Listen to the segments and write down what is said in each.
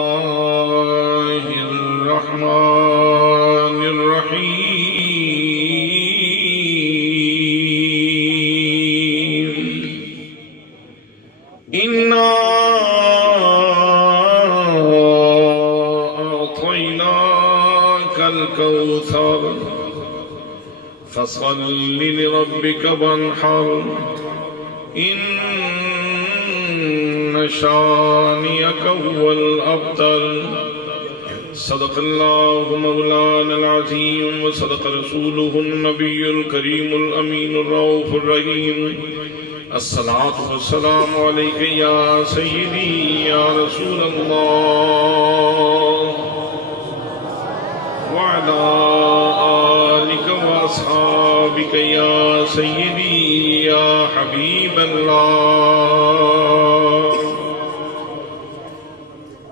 الله الرحمن الرحيم إنا أعطيناك الكوثر فصل لربك وانحر إن شانئك هو الأبتر صدق الله مولانا العظيم وصدق رسوله النبي الكريم الأمين الرؤوف الرحيم الصلاة والسلام عليك يا سيدي يا رسول الله وعلى آلك وأصحابك يا سيدي يا حبيب الله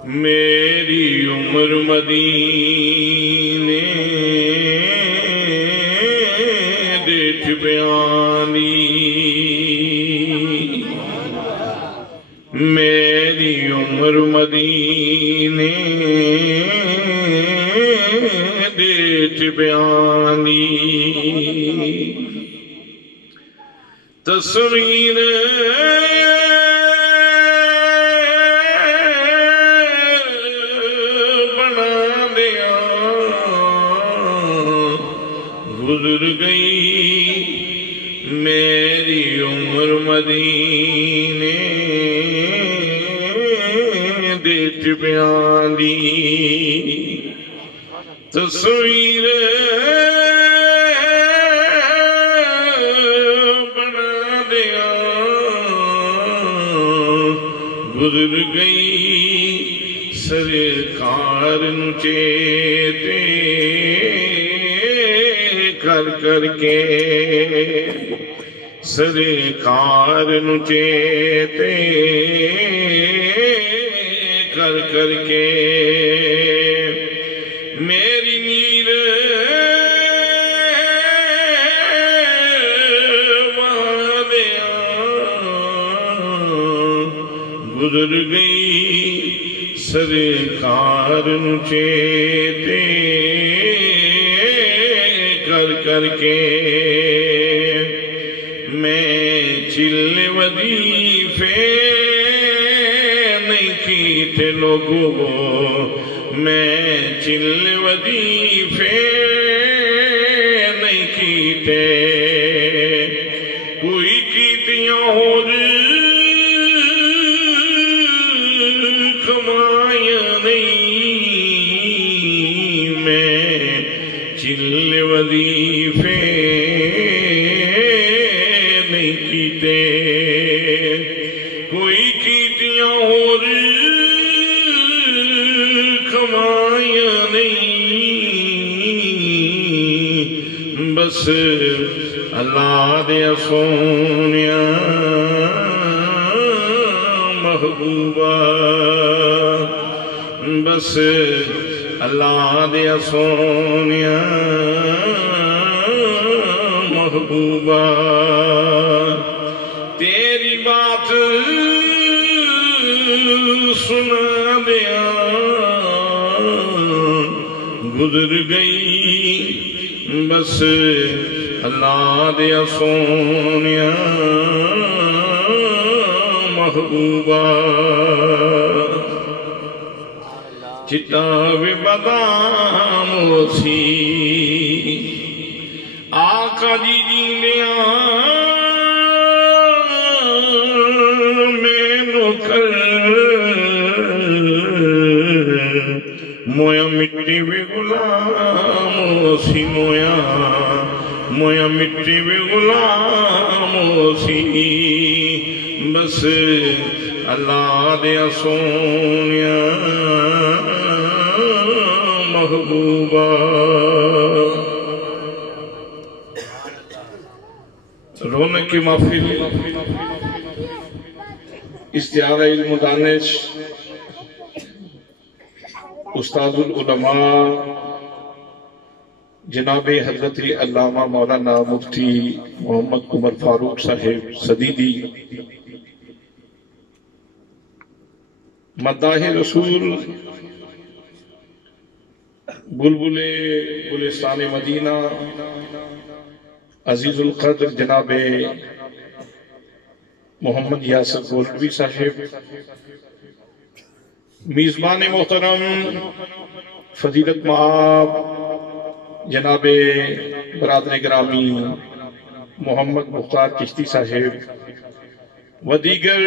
میری عمر مدینے دیٹھ بیانی میری عمر مدینے دیٹھ بیانی تصویر گزر گئی میری عمر مدینے دیٹھ بیانی تصویر بنا دیا گزر گئی سرکار نو چیتے کر کے سرکار نو چیتے کر کے میری نیر وادیاں گزر گئی سرکار نو چیتے کر کے میں چل وظیفے نہیں کیتے لوگوں میں چل وظیفے نہیں کیتے کوئی کیتیاں اور کمائیاں نہیں میں چل وظیفے نہیں کیتے کوئی کیتیاں اور کمائیاں نہیں بس اللہ دیا سونیاں محبوبہ بس اللہ دیا سونیاں محبوبہ تیری بات سنا دیا گزر گئی بس اللہ دیا سونیاں محبوبہ چٹا بھی بدام سی آقا جی جیندیاں مینوں کر مویا مٹی بھی غلام سی مویا مٹی بھی غلام سی بس اللہ دیا سونیاں محبوبہ رونے کی محفل استعارہ علم دانش استاد العلماء جناب حضرت علامہ مولانا مفتی محمد عمر فاروق صاحب صدیدی مداح رسول بلبل گلستان مدینہ عزیز القدر جناب محمد یاسر گولڈوی صاحب، میزبان محترم فضیلت مآب جناب برادر گرامی محمد مختار چشتی صاحب و دیگر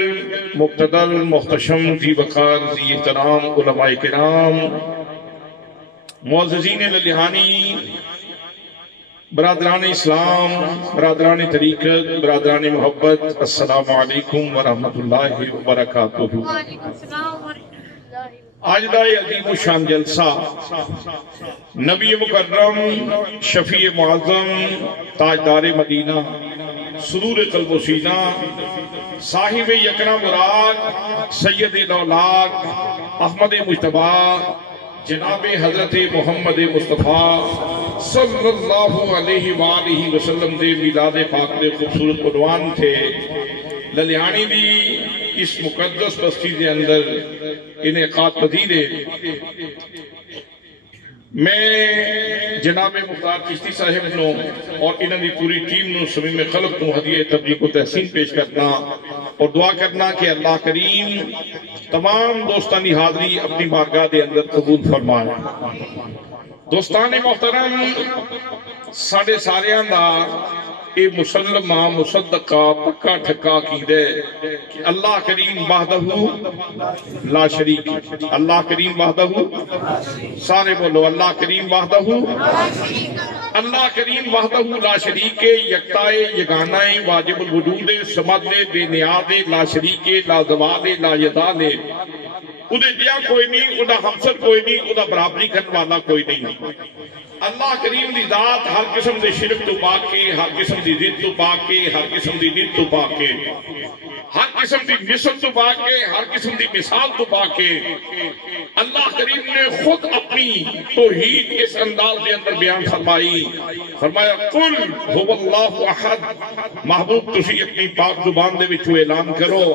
مقتدر محتشم ذی وقار ذی احترام علماء کرام، معززین للیحانی، برادران اسلام، برادران طریقت، برادران محبت، السلام علیکم ورحمۃ اللہ وبرکاتہ۔ آج دا عظیم الشان جلسہ نبی مکرم، شفیع معظم، تاجدار مدینہ، سرور قلب و سینہ، صاحب یکنا مراد، سید الاولاد، احمد مجتبی، جناب حضرت محمد مصطفیٰ صلی اللہ علیہ وآلہ وسلم دے میلاد پاک دے خوبصورت عنوان تھے۔ للیانی دی اس مقدس بستی دے اندر انعقاد پذیر ہے۔ میں جناب مختار چشتی صاحب نو اور انہوں دی پوری ٹیم نو صمیم قلب نو ہدیہ تبریک و تحسین پیش کرنا اور دعا کرنا کہ اللہ کریم تمام دوستانی حاضری اپنی بارگاہ دے اندر قبول فرمائے۔ دوستان محترم، ساڑھے ساریاں دا اے مسلمہ مصدقہ پکا ٹھکا کی دے کہ اللہ کریم وحدہ لا شریک، اللہ کریم وحدہ، سارے بولو اللہ کریم وحدہ، اللہ کریم وحدہ لا شریک، یکتائے یگانائے واجب الوجود صمد بے نیاز لا شریک لا زوال لا یزال، ادھے جیا کوئی نہیں، ادھا ہمسر کوئی نہیں، ادھا برابری کرنے والا کوئی نہیں۔ اللہ کریم دی ذات ہر قسم دے شرک تو پاک کے، ہر قسم دی ضد تو پاک کے، ہر قسم دی ند تو پاک کے، ہر قسم دی مثل تو پاک کے، ہر قسم دی مثال تو پاک کے۔ اللہ کریم نے خود اپنی توحید اس انداز کے اندر بیان فرمائی، فرمایا قل هو اللہ احد، محبوب تسی اپنی پاک زبان دے وچوں اعلان کرو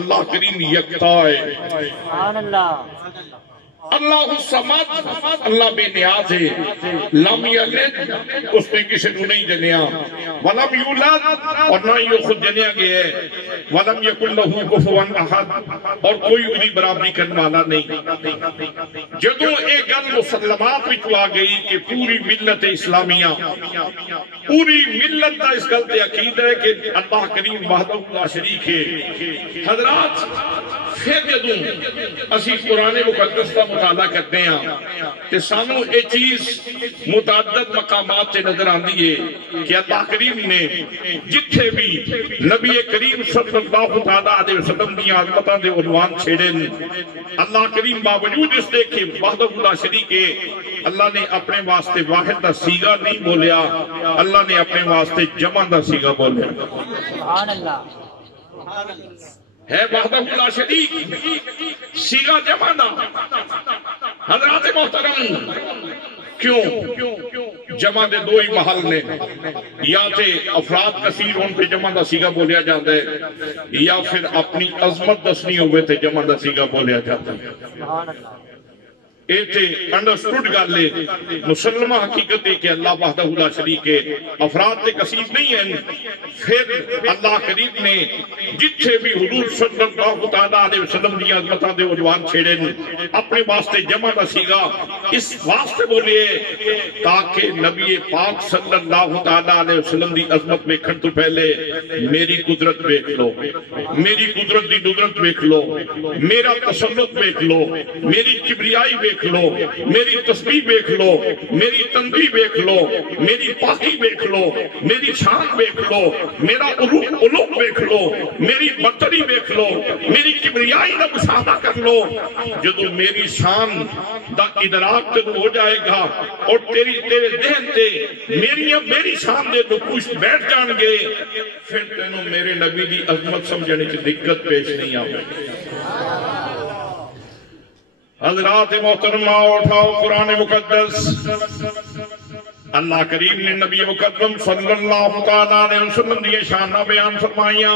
اللہ کریم یکتا ہے، سبحان اللہ، اللہ الصمد، اللہ بے نیاز ہے، لم یلد، اس نے کسی کو نہیں جنیا، ولم یولد، اور نہ ہی وہ خود جنیا گیا ہے، ولم یکن لہو کفوا احد، اور کوئی انہی برابری کرنے والا نہیں۔ جدوں ایک گل مسلمات وچوں آ گئی کہ پوری ملت اسلامیہ، پوری ملت دا اس گل تے عقید ہے کہ اللہ کریم وحدہ لا شریک ہے۔ حضرات، پھر جدوں اسی قرآن مقدس کا مطالعہ کرتے ہیں کہ سانو ایک چیز متعدد مقامات سے نظر آندی ہے کہ اللہ کریم نے جتھے بھی نبی کریم صلی اللہ علیہ وسلم کی عظمتاں دے عنوان چھیڑے، اللہ کریم باوجود اس دے کہ وحدہ لا شریک ہے، اللہ نے اپنے واسطے واحد دا سیغہ نہیں بولیا، اللہ نے اپنے واسطے جمع دا سیغہ بولیا۔ سبحان اللہ، ہے وحدہ لا شریک، سیغہ جمع دا۔ حضرات محترم، کیوں جمع دے دو ہی محل نے، یا تے افراد کثیر ہون پہ جمع دا سیغہ بولیا جاتا ہے، یا پھر اپنی عظمت دسنی ہوئے تے جمع دا سیغہ بولیا جاتا ہے۔ ایتے انڈرسٹوڈ گا لے مسلمہ حقیقت ہے کہ اللہ وحدہ لا شریک ہے، افراد تے کثیر نہیں ہیں۔ پھر اللہ کریم نے جتھے بھی حضور صلی اللہ علیہ وسلم دی عظمتاں دے عنوان چھیڑے اپنے واسطے جمع دا سیغہ اس واسطے بولئے تاکہ نبی پاک صلی اللہ علیہ وسلم دی عظمت میں کھڑ تو پہلے میری قدرت بیک لو، میری قدرت دی ندرت بیک لو، میرا تسلط بیک لو، میری کبریائی بیک لو، میری تسبیح بیک لو، میری تنبیہ بیک لو، میری پاکی بیک لو، میری شان بیک لو، میرا علوم بیک لو، میری برتری بیک لو، میری کبریائی دا مشاہدہ کر لو۔ جدو میری شان دا ادراک تنو ہو جائے گا اور تیرے ذہن تے میری شان دے نقوش بیٹھ جان گے، پھر تینوں میرے نبی دی عظمت سمجھنے کی دقت پیش نہیں آئے۔ حضرات محترمہ اٹھاؤ قرآن مقدس، اللہ کریم نے نبی مقدم صلی اللہ علیہ وسلم دیئے شانہ بیان فرمائیا۔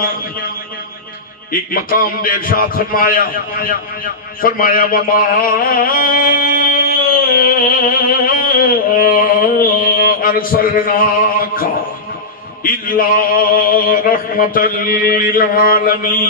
ایک مقام دے ارشاد فرمایا وَمَا أرسلناك إلا رحمة للعالمين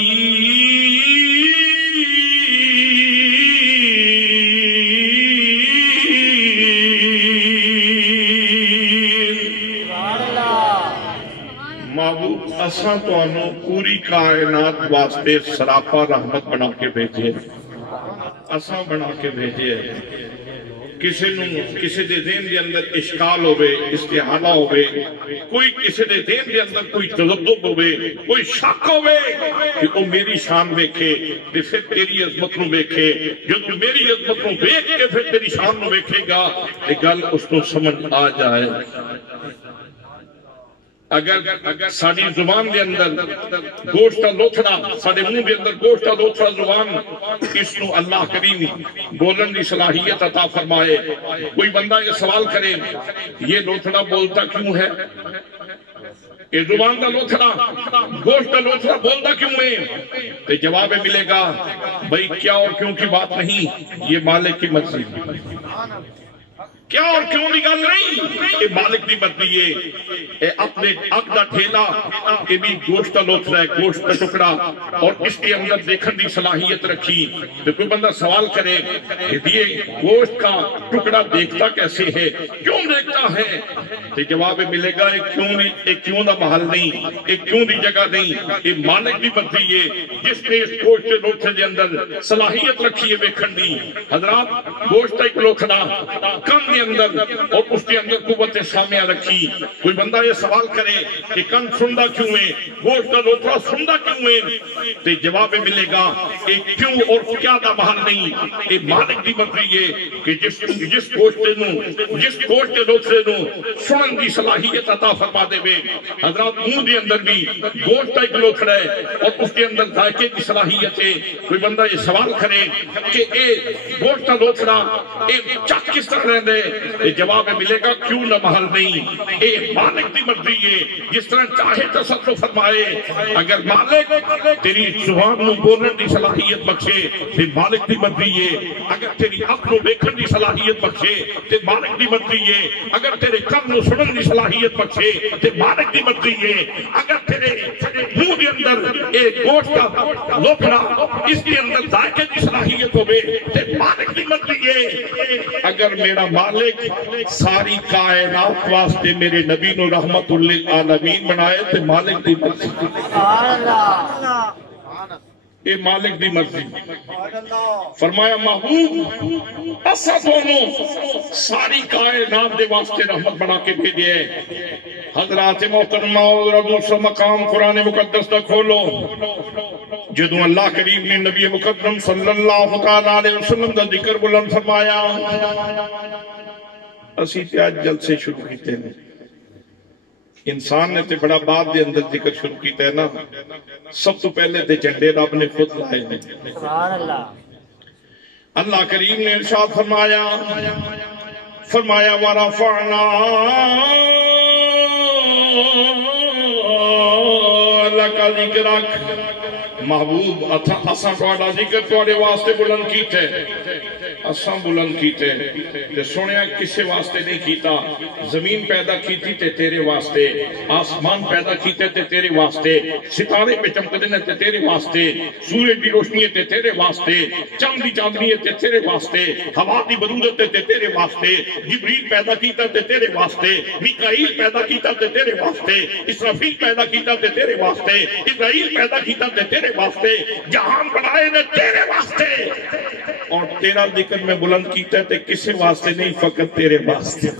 محبوب اساں تانوں پوری کائنات واسطے سراپا رحمت بنا کے بھیجے اساں بنا کے بھیجے کسی دے ذہن دے اندر اشکال ہوئے استحالہ ہوئے کوئی کسی دے ذہن دے اندر کوئی تذبذب ہوئے کوئی شک ہوئے کہ وہ میری شان ویکھے تے پھر تیری عظمت نو ویکھے جو تو میری عظمت نو ویکھ کے پھر تیری شان نو ویکھے گا تے گل اس کو سمجھ آ جائے اگر ساری زبان دے اندر گوشتہ لوتھڑا سارے منہ دے اندر گوشتہ لوتھڑا زبان اس نو اللہ کریم بولن دی صلاحیت عطا فرمائے کوئی بندہ یہ سوال کرے یہ لوتھڑا بولتا کیوں ہے یہ زبان دا لوتھڑا گوشتہ لوتھڑا بولتا کیوں ہے تو جواب ملے گا بھئی کیا اور کیوں کی بات نہیں یہ مالک کی مرضی کیا اور کیوں نکال نہیں یہ مالک دی مرضی ہے اپنے عقد دا ٹھیلا کہ بھی گوشت لوٹ رہا ہے گوشت کا ٹکڑا اور اس کے اندر دیکھن دی صلاحیت رکھی تو کوئی بندہ سوال کرے کہ یہ گوشت کا ٹکڑا دیکھتا کیسے ہے کیوں دیکھتا ہے تو جواب ملے گا ایک کیوں دا محل نہیں ایک کیوں دی جگہ نہیں یہ مالک دی مرضی ہے جس نے اس گوشت لوٹے دے اندر صلاحیت رکھی ہے دیکھن دی حضرات گوشت ایک لوٹنا کم دے اندر اور اس کے اندر قوت سامعہ رکھی کوئی بندہ یہ سوال کرے کہ کن سندہ کیوں ہے گوشت کا لوتھڑا سندہ کیوں ہے تو جواب ملے گا کہ کیوں اور کیا دا محل نہیں یہ مالک دی مرضی ہے کہ جس گوشت لوتھڑے نو سنن دی صلاحیت عطا فرما دے وے حضرات منہ دے اندر بھی گوشت ایک لوتھڑا ہے اور اس کے اندر ذائقے کی صلاحیت ہے کوئی بندہ یہ سوال کرے کہ اے گوشت کا لوتھڑا اے چک کس طرح رہ دے جواب ملے گا کیوں نہ محل نہیں اے مالک دی مرضی ہے جس طرح چاہے تصرف فرمائے اگر مالک تیری زبان نو بولن دی صلاحیت بخشے تے مالک دی مرضی ہے اگر تیری عقل نو دیکھن دی صلاحیت بخشے تے مالک دی مرضی ہے اگر تیرے کان نو سنن دی صلاحیت بخشے تے مالک دی مرضی ہے اگر تیرے منہ دے اندر اے گوشت کا لوتھڑا اس کے اندر ذائقے دی صلاحیت ہوے تے مالک دی مرضی ہے اگر میرا مالک ساری کائنات واسطے میرے نبی نو رحمت للعالمین بنائے تے مالک دی مرضی اے مالک دی مرضی فرمایا محبوب اسا دونوں ساری کائنات دے واسطے رحمت بنا کے بھیجے حضرات محترمہ اور دوسرا مقام قرآن مقدس دا کھولو جدوں اللہ کریم نے نبی مقدم صلی اللہ علیہ وسلم دا ذکر بلند فرمایا اسی تے آج جلد سے شروع کیتے ہیں انسان نے تے بڑا بعد دے اندر ذکر شروع کیتا ہے نا سب تو پہلے تے جھنڈے رب نے خود لائے ہیں اللہ کریم نے ارشاد فرمایا وَرَفَعْنَا لَكَ ذِكْرَكَ محبوب اساں تہاڈا ذکر تہاڈے واسطے بلند کیتے اساں بلند کیتے تے سنیا کسے واسطے نہیں کیتا زمین پیدا کیتی تے تیرے واسطے آسمان پیدا کیتے تے تیرے واسطے ستارے پہ چمکدے نے تے تیرے واسطے سورج دی روشنی تے تیرے واسطے چاند دی چاندنی تے تیرے واسطے ہوا دی برودت تے تیرے واسطے جبریل پیدا کیتا تے تیرے واسطے میکائیل پیدا کیتا تے تیرے واسطے اسرافیل پیدا کیتا تے تیرے واسطے اسرائیل پیدا کیتا تے تیرے واسطے جہان بنائے نے تیرے واسطے اور تیرا ذکر میں بلند کیتا ہے تے کسے واسطے نہیں فقط تیرے واسطے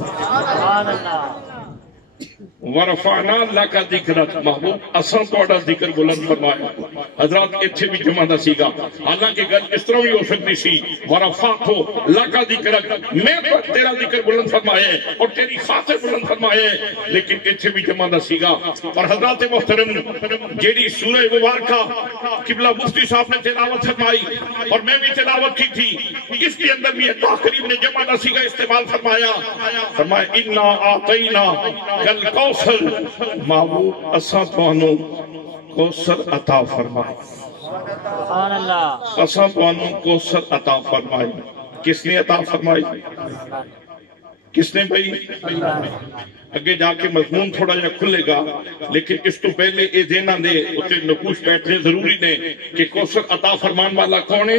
ورفعنا لک ذکرک محبوب اساں تہاڈا ذکر بلند فرمایا حضرات ایتھے بھی جمع دا سیگا حالانکہ گل اس طرح بھی ہو سکتی سی ورفعتو لک ذکرک میں تو تیرا ذکر بلند فرمایا اور تیری خاطر بلند فرمایا لیکن ایتھے بھی جمع دا سیگا اور حضرات محترم جیڑی سورہ مبارکہ قبلہ مفتی صاحب نے تلاوت فرمائی اور میں بھی تلاوت کی تھی اس کے اندر بھی اللہ کریم نے جمع دا سیگا استعمال فرمایا انا اعطینا کل محبوب اساں تانوں کوثر عطا فرمائے اساں تانوں کوثر عطا فرمائے کس نے عطا فرمائی کس نے بھائی اگے جا کے مضمون تھوڑا جا کھلے گا، لیکن اس تو پہلے اے دینا دے اتنے نقوش بیٹھنے ضروری نے کہ کوثر عطا فرمان والا کون ہے؟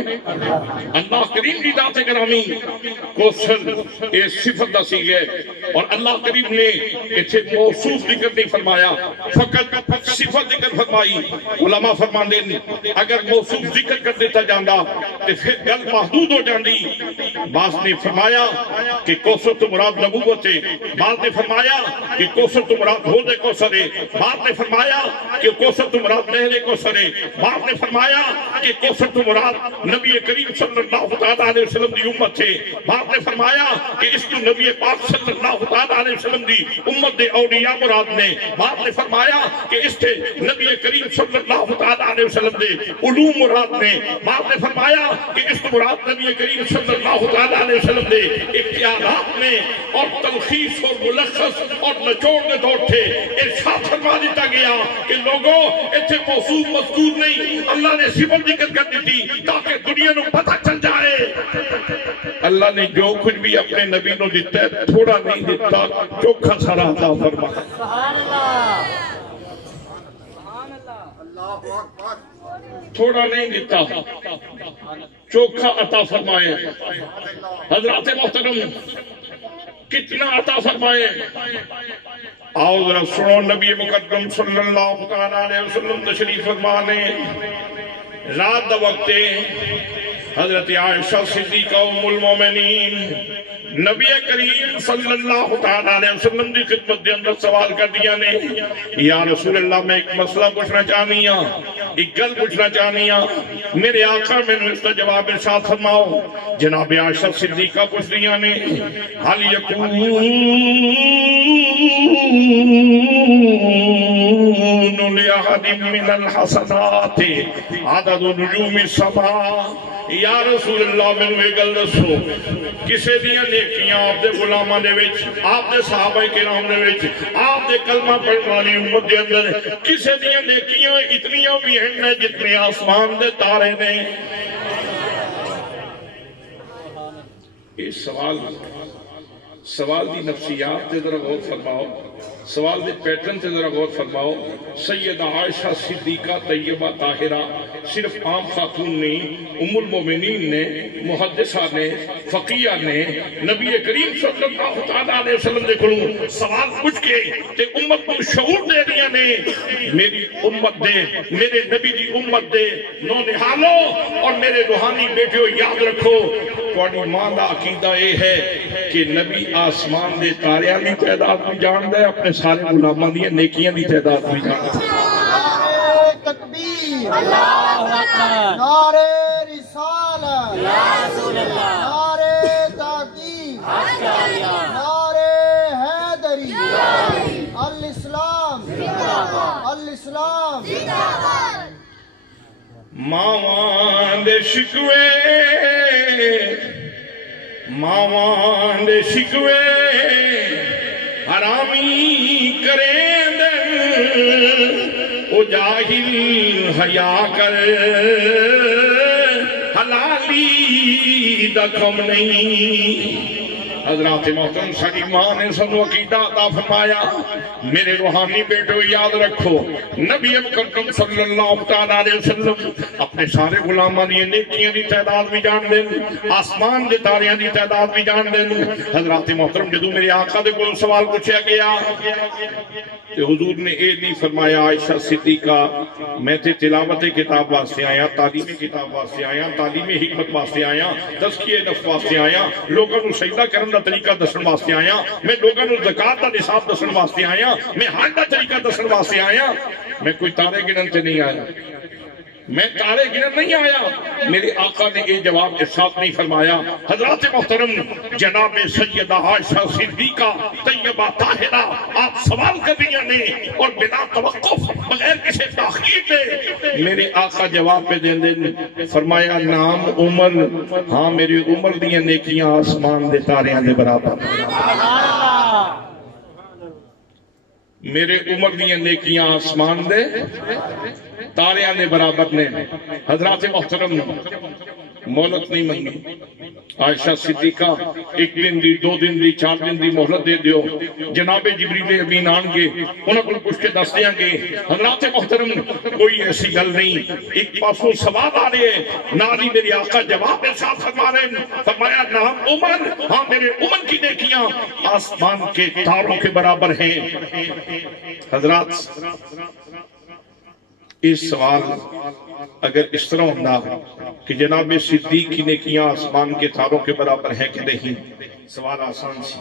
اللہ کریم کی ذات گرامی کوثر اے صفت دسی گئے، اور اللہ کریم نے اسے موصوف ذکر نہیں فرمایا، فقط صفت ذکر فرمائی۔ علماء فرمان دیں اگر موصوف ذکر کر دیتا جاندہ تو پھر گل محدود ہو جاندی۔ بعض نے فرمایا کہ کوثر تو مراد نبوت ہے، بعض نے فرمایا کہ کوثر تو مراد حوض کوثر ہے، بعض نے فرمایا کہ کوثر تو مراد نہر کوثر ہے، بعض نے فرمایا کہ کوثر تو مراد نبی کریم صلی اللہ علیہ وسلم دی امت ہے، بعض نے فرمایا کہ اس کو نبی پاک صلی اللہ علیہ وسلم دی امت دے اولیاء مراد نے، بعض نے فرمایا کہ اس سے نبی کریم صلی اللہ علیہ وسلم دے علوم مراد نے، بعض نے فرمایا کہ اس کو مراد نبی کریم صلی اللہ علیہ وسلم دے اختیارات میں، اور تلخیص اور ملخص اور نچوڑ میں دور تھے۔ ارشاد فرما دیتا گیا کہ لوگوں ایتھے موصوف مذکور نہیں، اللہ نے صفت ذکر کر دی تھی تاکہ دنیا نو پتہ چل جائے اللہ نے جو کچھ بھی اپنے نبی نو دیتا ہے تھوڑا نہیں دیتا، چوکھا سارا عطا فرما۔ سبحان اللہ، تھوڑا نہیں دیتا، چوکھا عطا فرمائے۔ حضرات محترم کتنا عطا فرمائے، آؤ ذرا سنو نبی مقدم صلی اللہ علیہ وسلم تشریف فرمانے۔ رات دا وقت حضرت عائشہ صدیقہ ام المومنین نبی کریم صلی اللہ علیہ وسلم دی خدمت دے اندر سوال کر دیا نے، یا رسول اللہ میں ایک مسئلہ پوچھنا چاہنی ہاں، ایک گل پوچھنا چاہنی ہاں، میرے آقا میں نے اس کا جواب ارشاد فرماؤ۔ جناب عائشہ صدیقہ پوچھ دیا نے، حل یکون لأحد من الحسنات عدد نجوم السماء، یا رسول اللہ میں نے گل دسو کسے دیا نیکیاں آپ دے غلامہ دے وچ، آپ دے صحابہ کرام دے وچ، آپ دے کلمہ پڑھنے والی امت دے اندر کسے دیا نیکیاں اتنیاں بھی ہیں جتنے آسمان دے تارے نے؟ اس سوال دی نفسیات تے ذرا غور فرماؤ، سوال دے پیٹرن تے ذرا غور فرماؤ۔ سیدہ عائشہ صدیقہ طیبہ طاہرہ صرف عام خاتون نہیں، ام المومنین نے، محدثہ نے، فقیہ نے، نبی کریم صلی اللہ علیہ وسلم دے کلوں سوال پوچھ کے تے امت کو شعور دے دیا نے، میری امت دے، میرے نبی دی امت دے نونہالو اور میرے روحانی بیٹیوں یاد رکھو، تھوڑی ماں دا عقیدہ یہ ہے کہ نبی آسمان دے تاریاں دی تعداد بھی جاندا ہے، اپنے سارے غلاماں دی نیکیاں دی تعداد بھی جاندا ہے۔ نعرہ تکبیر، اللہ اکبر، نعرہ رسالت، یا رسول اللہ، نعرہ تحقیق، نعرہ حیدری، الاسلام، الاسلام، ماواں دے شکوے، ماواں دے شکوے حرامی کریں دن، او جاہل حیا کر حلالی دا کم نہیں۔ حضرات محترم ساری ماں نے سنو عقیدہ عطا فرمایا، میرے روحانی بیٹو یاد رکھو، نبی مکرم صلی اللہ علیہ وسلم اپنے سارے غلاماں دی نیکیاں دی تعداد بھی جان دیں، آسمان دے تاریاں دی تعداد بھی جان دیں۔ حضرات محترم جدو میرے آقا دے کو سوال پوچھا گیا کہ حضور نے اے نہیں فرمایا عائشہ صدیقہ میں تے تلاوت کتاب واسطے آیا، تعلیم کتاب واسطے آیا، تعلیم حکمت واسطے آیا، تزکیہ نفس واسطے آیا، لوگوں کو سجدہ کرن دا طریقہ دسن واسطے آیا، میں لوگوں کو زکات دا نصاب دسن واسطے آیا، میں حج دا طریقہ دسن واسطے آیا، میں کوئی تارے گنن تے نہیں آیا، میں تارے گنن نہیں آیا۔ میرے آقا نے یہ جواب ارشاد نہیں فرمایا۔ حضرات محترم جناب سیدہ عائشہ صدیقہ طیبہ طاہرہ آپ سوال کر دیا نے اور بنا توقف بغیر کسی تاخیر دے میرے آقا جواب پہ دیں دیں فرمایا نام عمر، ہاں میری عمر دیا نیکیاں آسمان دے تاریاں دے برابر، میرے عمر دیا نیکیاں آسمان دے تاریاں دے برابر نے۔ حضرات محترم مہلت نہیں منگی. عائشہ صدیقہ ایک دن دی 2 دن دی 4 دن دی مہلت دے دیو. جناب جبریل امین آن گے انہوں کو پوچھ کے دس دیاں گے. حضرات محترم کوئی ایسی گل نہیں. ایک پاسوں سوال آ رہے ہیں ناری میری آقا جواب میں ساتھ فرما رہے ہیں فرمایا نام عمر ہاں میرے عمر کی نیکیاں آسمان کے تاروں کے برابر ہیں. حضرات اس سوال اگر اس طرح ہونا کہ جناب صدیق کی نیکیاں آسمان کے تاروں کے برابر ہیں کہ نہیں سوال آسان سی.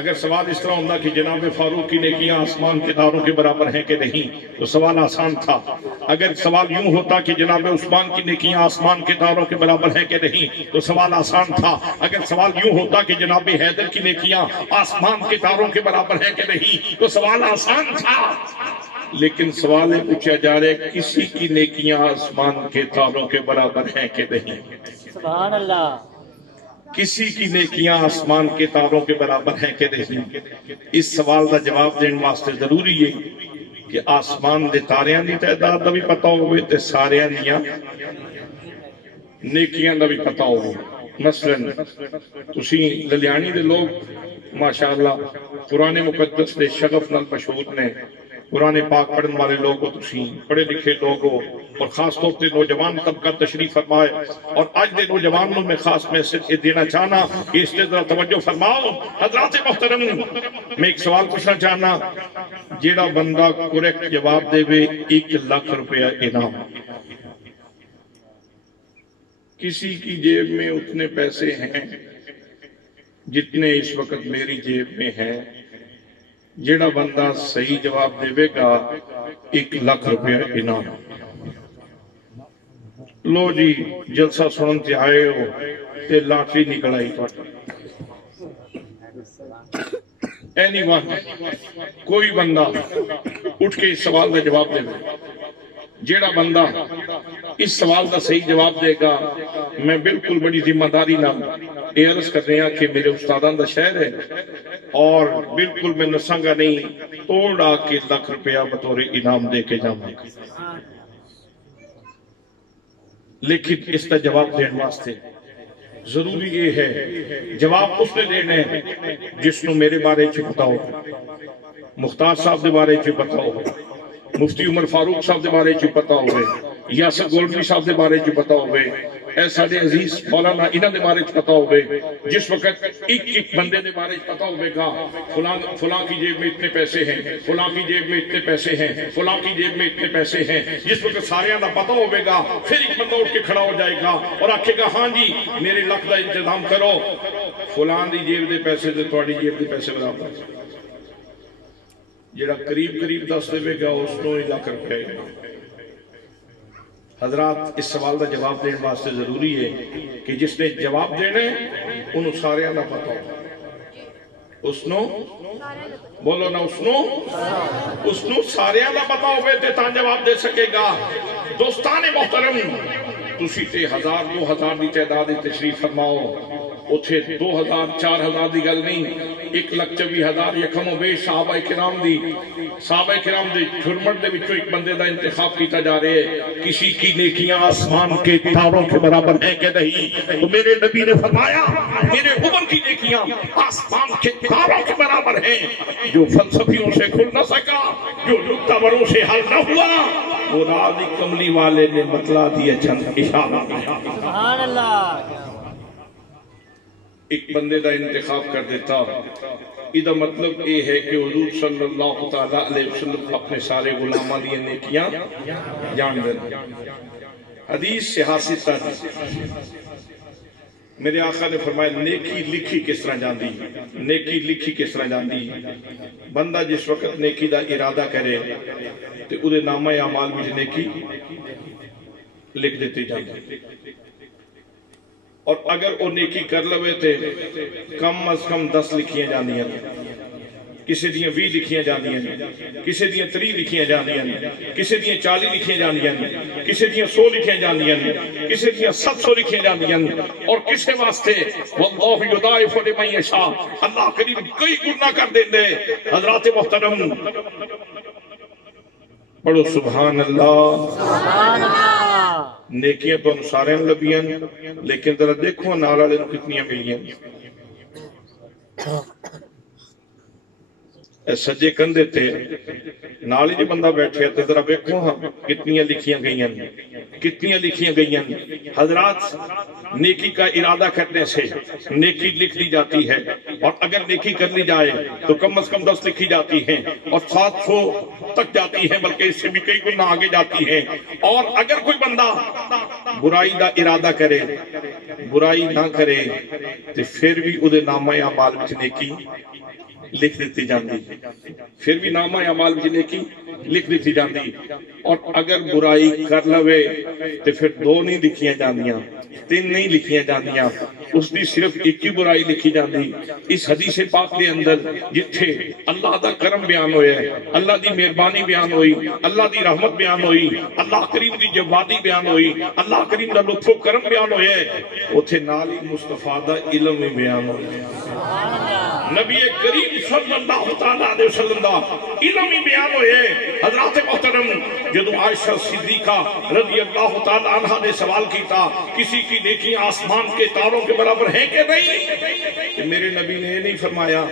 اگر سوال اس طرح ہونا کہ جناب فاروق کی نیکیاں آسمان کے تاروں کے برابر ہیں کہ نہیں تو سوال آسان تھا. اگر سوال یوں ہوتا کہ جناب عثمان کی نیکیاں آسمان کے تاروں کے برابر ہیں کہ نہیں تو سوال آسان تھا. اگر سوال یوں ہوتا کہ جناب حیدر کی نیکیاں آسمان کے تاروں کے برابر ہیں کہ نہیں تو سوال آسان تھا. لیکن سوال پوچھا جا رہا ہے کسی کی نیکیاں آسمان کے تاروں کے برابر ہیں کہ نہیں. سبحان اللہ. کسی کی نیکیاں آسمان کے تاروں کے برابر ہیں کہ نہیں. اس سوال کا جواب دینے واسطے ضروری ہے کہ آسمان دے تاریاں دی تعداد دا بھی پتہ ہوئے تے ساریاں دیاں نیکیاں دا بھی پتہ ہوئے. مثلا تسی للیانی دے لوگ ماشاءاللہ قرآن مقدس دے شغف نال مشہور نے. قرآن پاک پڑھن والے لوگ ہو تسی پڑھے لکھے لوگ ہو اور خاص طور سے نوجوان طبقہ تشریف فرمائے. اور آج دے نوجوانوں میں خاص میسج دینا چاہنا کہ اس نے ذرا توجہ فرماؤ. حضرات محترم میں ایک سوال پوچھنا چاہنا جیڑا بندہ کریکٹ جواب دے وے 1 لاکھ روپیہ انعام. کسی کی جیب میں اتنے پیسے ہیں جتنے اس وقت میری جیب میں ہیں. جیڑا بندہ صحیح جواب دے گا 1 لاکھ روپیہ انعام. لو جی جلسہ سنن تے آئے ہو تے لاٹری نکل آئی اینی ون کوئی بندہ اٹھ کے اس سوال کا جواب دے گا. جیڑا بندہ اس سوال کا صحیح جواب دے گا میں بالکل بڑی ذمہ داری نہ یہ عرض کر رہے ہیں کہ میرے استادان دا شہر ہے اور بالکل میں نساں گا نہیں توڑا کے 1 لاکھ روپیہ بطور انعام دے کے جاؤں گا. لیکن اس کا جواب دینے واسطے ضروری یہ ہے جواب اس نے دینے جس نے میرے بارے چ پتا ہو. مختار صاحب دے بارے چ پتا ہو. مفتی عمر فاروق صاحب دے بارے چ پتا ہوئے. یاسر گولڈی صاحب دے بارے چ پتا ہوئے. اے ساڈے عزیز مولانا انہاں دے بارے چ پتا ہوئے. جس وقت ایک بندے دے بارے چ پتا ہوئے گا فلاں کی جیب میں اتنے پیسے ہیں فلاں کی جیب میں اتنے پیسے ہیں فلاں کی جیب میں اتنے پیسے ہیں. جس وقت ساریاں دا پتا ہوئے گا پھر ایک بندہ اٹھ کے کھڑا ہو جائے گا اور آکھے گا ہاں جی میرے لکھ دا انتظام کرو. فلاں دی جیب دے پیسے تے تہاڈی جیب دے پیسے برابر. جڑا قریب دس دے گا اس کو 1 لاکھ روپے. حضرات اس سوال کا جواب دینے واسطے ضروری ہے کہ جس نے جواب دینے انہوں سارے نہ پتا ہو. اس نو بولو نا اس نو سارے نہ پتا ہوئے تے تاں جواب دے سکے گا. دوستان محترم تسی تے 1000 2000 دی تعداد تشریف فرماؤ. اتھے 2000 4000 دی گل نہیں 1,24,000 یکم و بیش صحابہ کرام دے جھرمٹ دے وچوں ایک بندے دا انتخاب کیتا جا رہے ہے. کسی کی نیکیاں آسمان کے تاروں کے برابر ہیں کہ نہیں تو میرے نبی نے فرمایا میرے عمر کی نیکیاں آسمان کے تاروں کے برابر ہیں. جو فلسفیوں سے کھل نہ سکا جو نکتہ وروں سے حل نہ ہوا وہ راز کملی والے نے بتلا دیا چند اشارہ. سبحان اللہ. ایک بندے دا انتخاب کر دیتا. ادھا مطلب یہ ہے کہ حضور صلی اللہ تعالیٰ علیہ وسلم اپنے سارے غلامہ دیئے نیکیاں جان دیں. حدیث سے حاصل تھا میرے آقا نے فرمایا نیکی لکھی کس طرح جاندی. نیکی لکھی کس طرح جاندی. بندہ جس وقت نیکی دا ارادہ کرے تو ادھے نامہ اعمال میں نیکی لکھ دیتے جاندی. اور اگر وہ نیکی کر لوے تھے کم از کم 10 لکھیاں جاندیاں. کسی دیاں 20 لکھیاں جاندیاں کسی دیاں 30 لکھیاں جاندیاں کسی دیاں 40 لکھیاں جاندیاں کسی دیاں 100 لکھیاں جاندیاں کسی دیاں 700 لکھیاں جاندیاں. اور کسے واسطے واللہ یضاعف لمن یشاء اللہ کریم کئی گنا کر دیندے. حضرات محترم پڑھو سبحان اللہ. نیکیاں تو سارے لبیاں لیکن ذرا دیکھو نال والے نوں کتنیاں ملیاں سجے کندھے تے نال جو بندہ بیٹھے تے ذرا ویکھو ہاں کتنیاں لکھیاں گئیاں حضرات نیکی کا ارادہ کرنے سے نیکی لکھ لی جاتی ہے اور اگر نیکی کر لی جائے تو کم از کم 10 لکھی جاتی ہیں اور 700 تک جاتی ہیں بلکہ اس سے بھی کئی گنا آگے جاتی ہیں اور اگر کوئی بندہ برائی دا ارادہ کرے برائی نہ کرے تو پھر بھی ادھے نامہ اعمال وچ نیکی لکھ دیتی جاندی پھر بھی نامہ اعمال وچ نیکی لکھ دیتی جاندی اور اگر برائی کر لوے تو پھر 2 نہیں لکھیاں جاندیاں 3 نہیں لکھیاں جاندیاں اس دی صرف ایک ہی برائی لکھی جاندی اس حدیث پاک دے اندر جتھے اللہ دا کرم بیان ہویا ہے اللہ دی مہربانی بیان ہوئی اللہ دی رحمت بیان ہوئی اللہ کریم دی جوادی بیان ہوئی اللہ کریم دا لطف و کرم بیان ہویا ہے اوتھے نال ہی مصطفیٰ دا علم بھی بیان ہویا ہے نبی کریم صلی اللہ علیہ وسلم دا علم ہی بیان ہوئے حضرات محترم جدو عائشہ صدیقہ رضی اللہ تعالی عنہ نے سوال کیتا کسی کی نیکیاں آسمان کے تاروں کے برابر ہیں کہ نہیں کہ میرے نبی نے یہ نہیں فرمایا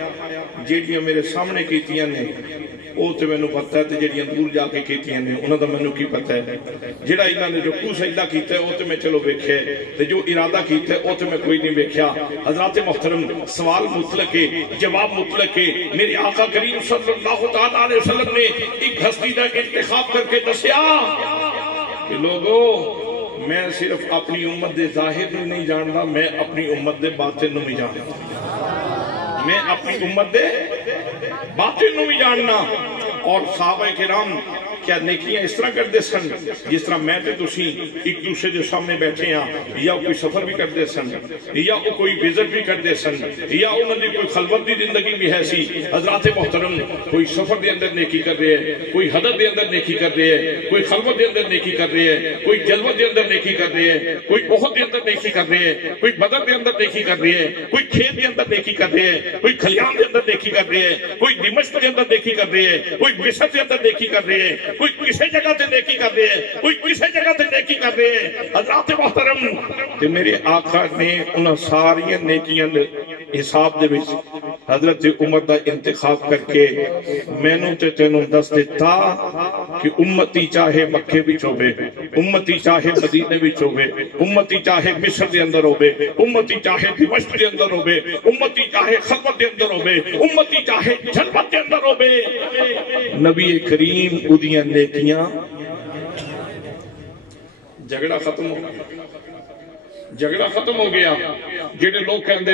جیڑیاں میرے سامنے کیتیاں نے وہ تو میں نے پتا ہے تو جیڑیاں دور جا کے کیتیاں نے انہوں نے میں نے کی پتا ہے جیڑا انہوں نے رکوع سجدہ کیتا ہے وہ تو میں چلو ویکھے تو جو ارادہ کیتا ہے وہ تو میں کوئی نہیں ویکھیا حضرات محترم سوال مطلق ہے جواب مطلق ہے میرے آقا کریم صلی اللہ علیہ وسلم نے ایک ہستی کا انتخاب کر کے دسیا کہ لوگوں میں صرف اپنی امت دے ظاہر نہیں جانتا میں اپنی امت دے باطن نو بھی جانتا میں اپنی امت دے باطن نو بھی جاننا اور صحابہ کرام کیا نیکیاں اس طرح کر دے سن جس طرح میں تے تسی ایک دوسرے جو سامنے بیٹھے ہیں یا کوئی سفر بھی کر دے سن یا کوئی وزٹ بھی کر دے سن یا انہوں نے کوئی خلوت دی زندگی بھی ہے سی حضرات محترم کوئی سفر دے اندر نیکی کر رہے ہیں کوئی حضرت دے اندر نیکی کر رہے ہیں کوئی خلوت دے اندر نیکی کر رہے ہیں کوئی جلوت دے اندر نیکی کر رہے ہیں کوئی احد دے اندر نیکی کر رہے ہیں کوئی بدر دے اندر نیکی کر رہے ہیں کوئی کھیت دے اندر نیکی کر رہے ہیں کوئی کھلیان دے اندر نیکی کر رہے ہیں کوئی دمشق دے اندر نیکی کر رہے ہیں کوئی مصر دے اندر نیکی کر رہے ہیں کوئی کسی جگہ تے نیکی کر رہے ہیں کوئی کسی جگہ تے نیکی کر رہے ہیں حضرات محترم تے میرے آقا نے انہاں ساری نیکیاں حساب دے وچ حضرت عمر دا انتخاب کر کے میں نو تے تینوں دس دیتا کہ امتی چاہے مکے وچ ہوے امتی چاہے مدینے وچ ہوے امتی چاہے مصر دے اندر ہوے امتی چاہے دمشق دے اندر ہوے امتی چاہے خلوت دے اندر ہوے امتی چاہے جلوت دے اندر ہوے نبی کریم اودیاں نیکیاں جھگڑا ختم ہو گیا جڑے لوگ کہندے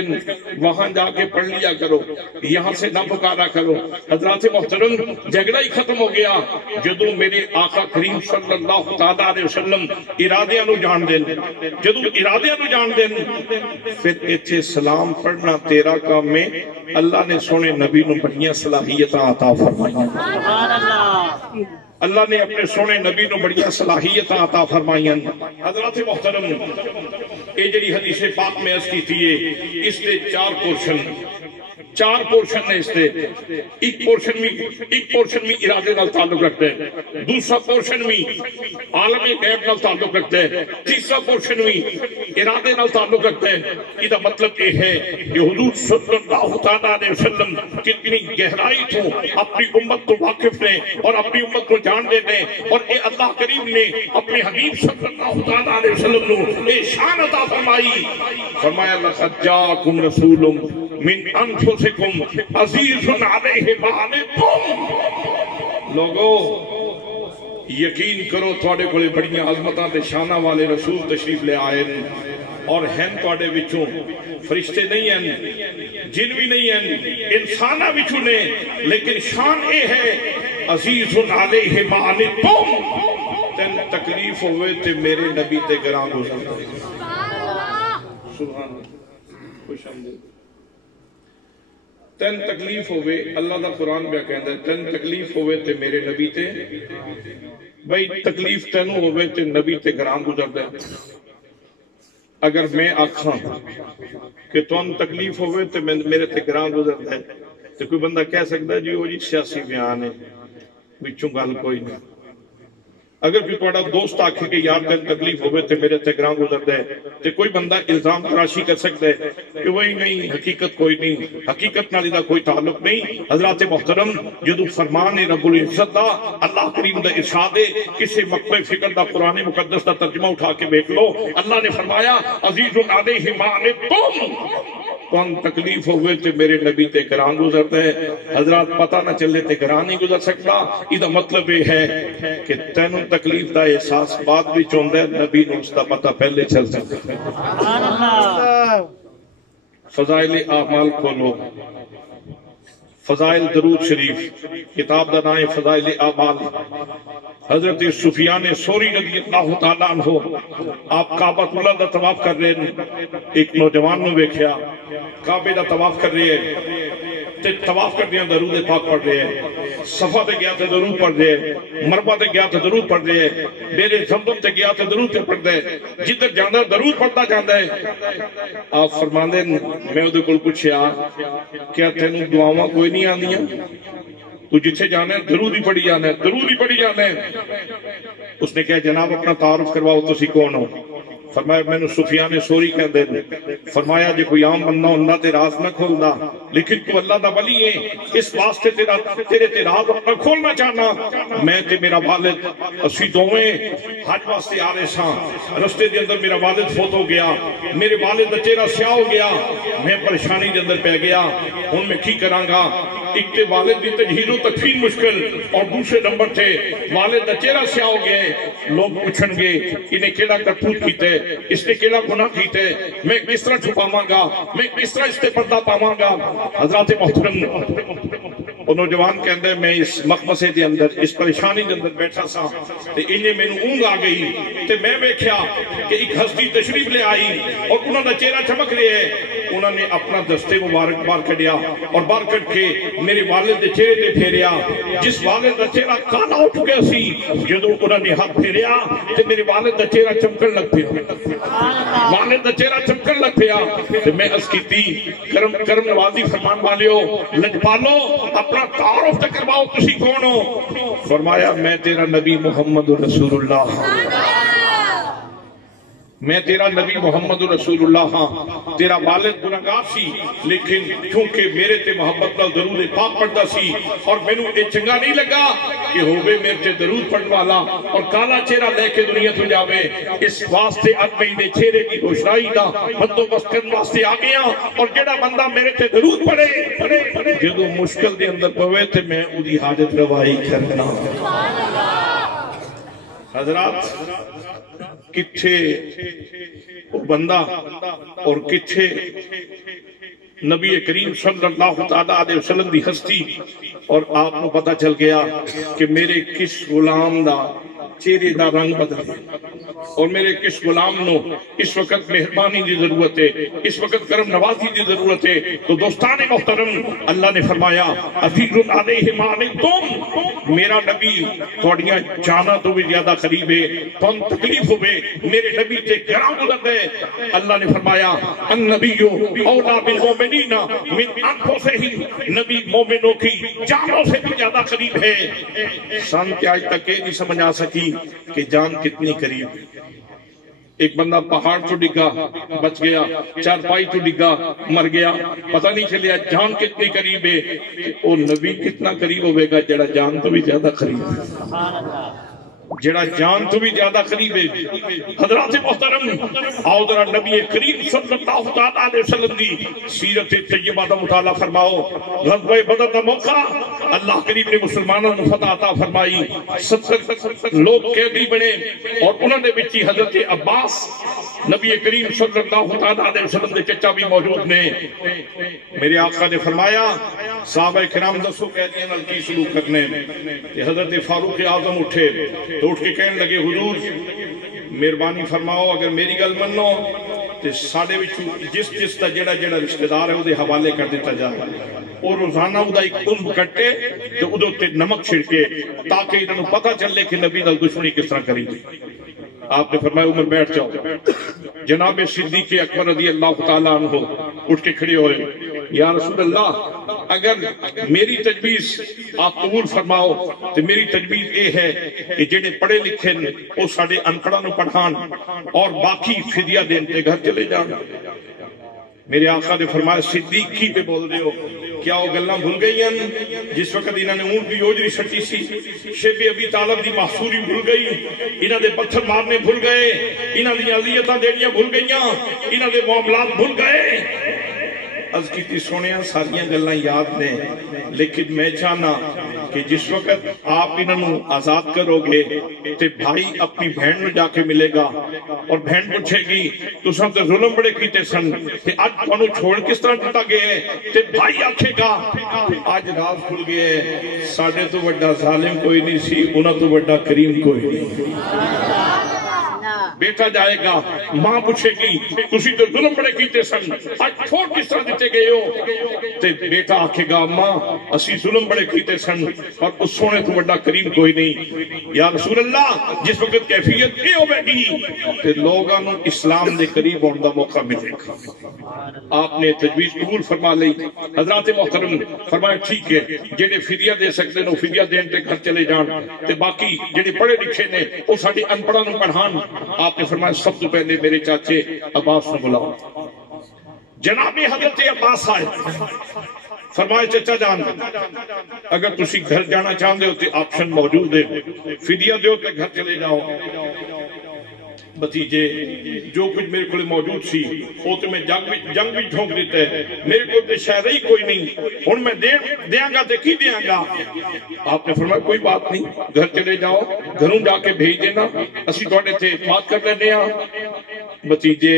وہاں جا کے پڑھ لیا کرو یہاں سے نہ پکارا کرو حضرات محترم جھگڑا ہی ختم ہو گیا جدو میرے آقا کریم صلی اللہ علیہ وسلم ارادیاں نو جان دین جدو ارادیاں نو جان دین پھر ایتھے سلام پڑھنا تیرا کام میں اللہ نے سونے نبی نو بڑیاں صلاحیتاں عطا فرمائیاں سبحان اللہ اللہ نے اپنے سونے نبی نو بڑیاں صلاحیتاں عطا فرمائیاں حضرات محترم اے جڑی حدیث پاک میں عرض کی تھی اس دے 4 پورشن نے اس دے ایک پورشن میں ارادے نال تعلق رکھتے ہیں دوسرا پورشن میں عالم غیب نال تعلق رکھتے ہیں تیسرا پورشن میں ارادے نال تعلق رکھتے ہیں یہ مطلب یہ ہے کہ حضور صلی اللہ علیہ وسلم کتنی گہرائی تو اپنی امت کو واقف نے اور اپنی امت کو جان دیتے ہیں اور اے اللہ کریم نے اپنے حبیب صلی اللہ علیہ وسلم نے اے شان عطا فرمایا لقد جاءکم رسول من انفسکم عزیز علیہ ما عنتم لوگو یقین کرو تھوڑے کولے بڑیاں عظمتاں تے شاناں والے رسول تشریف لے آئے اور ہیں تھوڑے وچوں فرشتے نہیں ہیں جن بھی نہیں ہیں انسانہ وچوں نے لیکن شان اے ہے عزیز علیہ ما عنتم تن تکلیف ہوئے تے میرے نبی تے گراں گزر سبحان اللہ خوش آمدید تن تکلیف ہوئے اللہ دا قرآن بیا کہندہ ہے تن تکلیف ہوئے تے میرے نبی تے بھئی تکلیف تینوں ہوئے تے نبی تے گرام گزر دے اگر میں آکھاں کہ تون تکلیف ہوئے تے میرے تے گرام گزر دے تو کوئی بندہ کہہ سکتا ہے جی وہ جی سیاسی بیان ہے بچوں گل کوئی نہیں اگر کوئی تہاڈا دوست آکھے کہ یار تین تکلیف ہوئے تے میرے تے گراں گزردا ہے تے کوئی بندہ الزام تراشی کر سکتا ہے کہ وہی نہیں، حقیقت کوئی نہیں، حقیقت نال دا کوئی تعلق نہیں۔ حضرات محترم، جدو فرمان رب العزت دا، اللہ کریم دا ارشاد ہے، کسی مقبہ فکر دا قرآن مقدس دا ترجمہ اٹھا کے دیکھ لو، اللہ نے فرمایا عزیز علیہ ما عنتم، کون تکلیف ہوئے تے میرے نبی تے گراں گزرتا ہے۔ حضرات پتہ نہ چلے تے گراں نہیں گزر سکتا، یہ مطلب یہ ہے کہ تینوں تکلیف دا احساس بعد بھی چوندا ہے، نبی نو اس دا پتہ پہلے چل سکتا ہے۔ سبحان اللہ۔ فضائل اعمال کھولو، فضائل درود شریف، کتاب دا نام ہے فضائل اعمال۔ حضرت سفیان ثوری رضی اللہ تعالیٰ عنہ آپ کعبۃ اللہ دا طواف کر رہے ہیں، ایک نوجوان نو ویکھیا کعبے دا طواف کر رہے ہیں تے طواف کر دیا درود پاک پڑھ رہے ہیں، صفا تے گیا تے درود پڑھ رہے ہیں، مروا تے گیا تے درود پڑھ رہے ہیں، میرے زمزم تے گیا تے درود پڑھ رہے ہیں، جدھر جانا درود پڑھتا جاتا ہے۔ آپ فرماندے میں اودے کول پوچھیا کیا تینوں دعاواں کوئی نہیں آندیاں؟ تو جتھے جانا ہے درود ہی پڑھی جانا ہے، درود ہی پڑھی جانا ہے۔ اس نے کہا جناب اپنا تعارف کرواؤ، تسی کون ہو؟ فرمایا میں نے سفیان ثوری کہہ دے۔ فرمایا جے کوئی عام بندہ اللہ تے راز نہ کھولدا، لیکن تو اللہ دا ولی ہے، اس واسطے تیرے تے راز اپنا کھولنا چاہنا۔ میں تے میرا والد اسی دوویں حج واسطے آ رہے ساں، رستے دے اندر میرا والد فوت ہو گیا، میرے والد دا چہرہ سیاہ ہو گیا، میں پریشانی دے اندر پہ گیا، ہن میں کی کراں گا؟ ایک تے والد دی تجہیز و تکفین مشکل، اور دوسرے نمبر تے والد دا چہرہ سیاہ ہو گئے، لوگ پوچھن گے انہیں کیڑا کرتوت کیتے، اس نے کیڑا گناہ کیتے، میں کس طرح چھپاواں گا، میں کس طرح اس تے پردہ پاواں گا؟ حضرات محترم، وہ نوجوان کہندے ہے میں اس مقبسے دے اندر اس پریشانی دے اندر بیٹھا سا تے انہیں میں اونگ آ گئی تے میں ویکھیا کہ ایک ہستی تشریف لے آئی اور انہوں نے چہرہ چمک رہے ہیں، انہوں نے اپنا دستے مبارک بار کڈیا اور بار کٹ کے میرے والد دے چہرے تے پھیریا، جس والد دا چہرہ کالا اٹھ گیا سی، جدوں انہوں نے ہاتھ پھیریا تے میرے والد دا چہرہ چمکن لگ پیا، والد دا چہرہ چمکن لگ پیا تے میں عرض کیتی کرم نوازی فرمان والیو لجپالو اپنا تعارف تک کرواؤ، تسی کون ہو؟ فرمایا میں تیرا نبی محمد رسول اللہ، میں تیرا نبی محمد رسول اللہ ہاں، تیرا والد گناہگار سی لیکن کیونکہ میرے تے محبت نال درود پاک پڑھدا سی اور مینوں اے چنگا نہیں لگا کہ ہووے میرے تے درود پڑھن والا اور کالا چہرہ لے کے دنیا تو جاوے، اس واسطے اج میں دے چہرے کی روشنائی دا بندوبست کرن واسطے آ گیا، اور جڑا بندہ میرے تے درود پڑھے جدوں مشکل دے اندر پوے تے میں اودی حاجت روائی کرنا۔ حضرات کتھے بندہ اور کتھے نبی کریم صلی اللہ علیہ وسلم دی ہستی، اور آپ کو پتہ چل گیا کہ میرے کس غلام دا چہرے دا رنگ بدل گیا، اور میرے کس غلام نو اس وقت مہربانی دی ضرورت ہے، اس وقت کرم نوازی دی ضرورت ہے۔ تو دوستان محترم، اللہ نے فرمایا عزیز علیہ ما عنتم، میرا نبی تھوڑیاں جانا تو بھی زیادہ قریب ہے، تم تکلیف ہوئے میرے نبی تے گراں گزر ہے۔ اللہ نے فرمایا النبی اولا بالمؤمنین من انفسہم، نبی مومنوں کی جانوں سے بھی زیادہ قریب ہے۔ شان کے آج تک یہ نہیں سمجھ آ سکی کہ جان کتنی قریب ہے۔ ایک بندہ پہاڑ تو ڈگا بچ گیا، چارپائی تو ڈگا مر گیا، پتہ نہیں چلیا جان کتنی قریب ہے، وہ نبی کتنا قریب ہوئے گا جڑا جان تو بھی زیادہ قریب ہے، جڑا جان تو بھی زیادہ قریب ہے۔ حضرات محترم، آؤ ذرا نبی کریم صلی اللہ علیہ وسلم دی سیرت طیبہ دا مطالعہ فرماؤ۔ غزوہ بدر دا موقع اللہ کریم نے مسلمانوں کو فتح عطا فرمائی، 70 لوگ قیدی بنے، اور انہوں نے بچی حضرت عباس نبی کریم صلی اللہ علیہ وسلم دے چچا بھی موجود نے۔ میرے آقا نے فرمایا صحابہ کرام دسو قیدیاں نال کی سلوک کرنے، حضرت فاروق اعظم اٹھے تو اٹھ کے کہنے لگے حضور مہربانی فرماؤ اگر میری گل منو تے ساڈے وچوں جس دا جڑا رشتہ دار ہے اودے حوالے کر دیتا جائے، اور روزانہ اودہ ایک عضو کٹے تو ادھے تے نمک چھڑکے تاکہ انہوں پتہ چلے کہ نبی نال دشمنی کس طرح کری۔ آپ نے فرمایا عمر بیٹھ جاؤ. جناب صدیق اکبر رضی اللہ تعالیٰ عنہ اٹھ کے کھڑے ہوئے. یا رسول اللہ اگر میری تجویز آپ قبول فرماؤ تو میری تجویز یہ ہے کہ جڑے پڑھے لکھے وہ ساڈے انپڑھاں نوں پڑھان اور باقی فدیہ دین تے گھر چلے جان. میرے آقا نے فرمایا صدیق کی پہ بول رہے ہو؟ کیا وہ گلاں بھول گئی ہیں جس وقت انہوں نے اونٹ کی اوجری سٹی سی؟ شیب ابی طالب دی محصوری بھول گئی، انہوں نے پتھر مارنے بھول گئے، انہوں نے اذیتاں دینیاں بھول گئیاں، انہوں نے معاملات بھول گئے. از کیتی سونیاں ساریاں گلاں یاد نے، لیکن میں چاہنا کہ جس وقت آپ انہوں آزاد کرو گے تے بھائی اپنی بہن میں جا کے ملے گا اور بہن پوچھے گی تو سب تے ظلم بڑے کیتے سن تے آج تانوں چھوڑ کس طرح دیتا گئے تے بھائی آکھے گا آج راز کھل گئے ساڑھے تو بڑا ظالم کوئی نہیں سی انہاں تو بڑا کریم کوئی نہیں. بیٹا جائے گا ماں پوچھے گی تسی تو ظلم بڑے کیتے سن آج چھوڑ کس طرح دیتے گئے ہو تے بیٹا آکھے گا ماں اسی ظلم بڑے کیتے سن اور اس سونے تو بڑا کریم کوئی نہیں. یا رسول اللہ جس وقت کیفیت یہ ہوئے گی تے لوگاں نوں اسلام دے قریب ہونے دا موقع ملے گا. آپ نے تجویز قبول فرما لی. حضرات محترم فرمایا ٹھیک ہے جڑے فدیہ دے سکتے نو فدیہ دین تے گھر چلے جان تے باقی جڑے پڑھے لکھے نے وہ ساڈے انپڑھاں نوں پڑھان. آپ نے فرمایا سب تو پہلے میرے چاچے عباس نے بلاؤ. جناب حضرت عباس آئے. فرمایا چچا جان اگر تسی گھر جانا چاہتے ہو تو آپشن موجود ہے، فدیہ دیو تے گھر چلے جاؤ. بتیجے جو کچھ میرے کو موجود سی وہ تو میں جنگ بھی ڈھونک دیتا ہے، میرے کو تو شاید ہی کوئی نہیں ہن میں دیاں گا تے کی دیاں گا. آپ نے فرمایا کوئی بات نہیں گھر چلے جاؤ گھروں جا کے بھیج دینا اسی تواڈے تے اعتماد کر لینے ہاں. بتیجے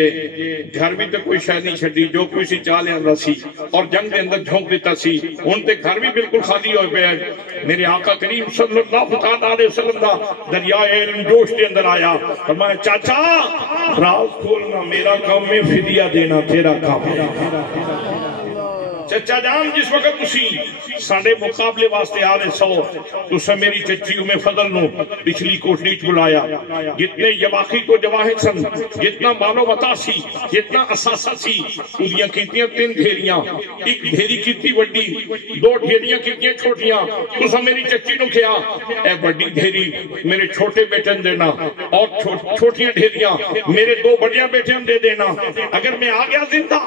گھر بھی تو کوئی شاید نہیں چھڈی جو کوئی سی چاہ لیا سی اور جنگ کے اندر جھونک دیتا سی ہن تے گھر بھی بالکل خالی ہوئے پہ ہے. میرے آقا کریم صلی اللہ علیہ وسلم دا دریائے علم جوش کے اندر آیا. فرمایا چاچا راز کھولنا میرا کام ہے فدیہ دینا تیرا کام ہے. چچا جان جس وقت تسی ساڑے مقابلے واسطے آ رہے سو تو سا میری چچی میں فضل نو پچھلی کوٹلی چ بلایا. جتنے یواقی تو جواہر سن جتنا مالو متا سی جتنا اساسہ سی انہیاں کیتیاں 3 ڈھیریاں ایک ڈھیری کیتی وڈی 2 ڈھیریاں کیتیاں چھوٹیاں. تو سا میری چچی نو کیا اے بڑی ڈھیری میرے چھوٹے بیٹن دینا اور چھوٹیاں ڈھیریاں میرے 2 بڑیاں بیٹن دے دینا. اگر میں آ گیا زندہ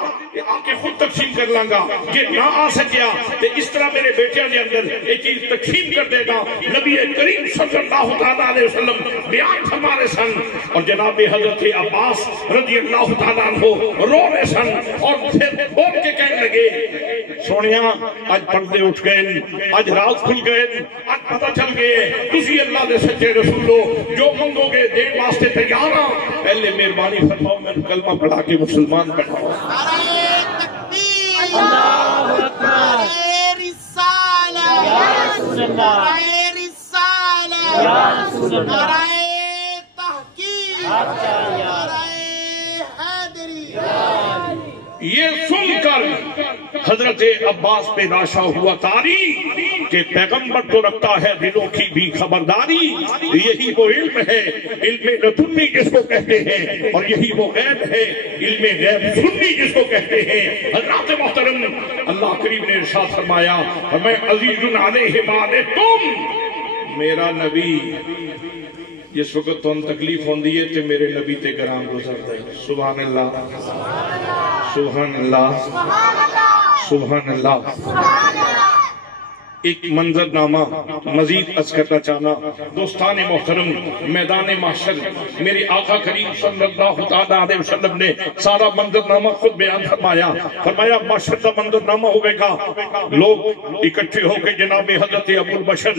آ کے خود تقسیم کر لانگا کہ نہ آ سکیا تو اس طرح میرے بیٹیاں کے اندر یہ چیز تقسیم کر دے گا. نبی کریم صلی اللہ علیہ وسلم بیان فرما رہے سن اور جناب حضرت عباس رضی اللہ تعالیٰ عنہ رو رہے سن اور پھر بول کے کہنے لگے سونیاں آج پردے اٹھ گئے آج راز کھل گئے آج پتہ چل گئے تسی اللہ دے سچے رسول ہو جو منگو گے دین واسطے تیار ہاں. پہلے مہربانی فرماؤ میں کلمہ پڑھا کے مسلمان بناؤ. اللہ اکبر رسالہ یا رسول اللہ رسالہ یا رسول اللہ تحقیق یا حیدری. یہ سن کر حضرت عباس پہ ناشا ہوا تاری کہ پیغمبر تو رکھتا ہے دلوں کی بھی خبرداری. یہی وہ علم ہے علم لدنی جس کو کہتے ہیں اور یہی وہ غیب ہے علم غیب سنی جس کو کہتے ہیں. حضرات محترم اللہ کریم نے ارشاد فرمایا میں عزیز علیہ ما عنتم میرا نبی جس وقت تو تکلیف ہوندی ہے تے میرے نبی تے گرام گزرتا ہے. سبحان اللہ سبحان اللہ سبحان اللہ. ایک منظر نامہ مزید عرض کرنا چاہنا دوستان محترم میدان محشر میرے آقا کریم صلی اللہ علیہ وسلم نے سارا منظر نامہ خود بیان فرمایا. فرمایا محشر کا منظر نامہ ہوئے گا لوگ اکٹھے ہو کے جناب حضرت ابو البشر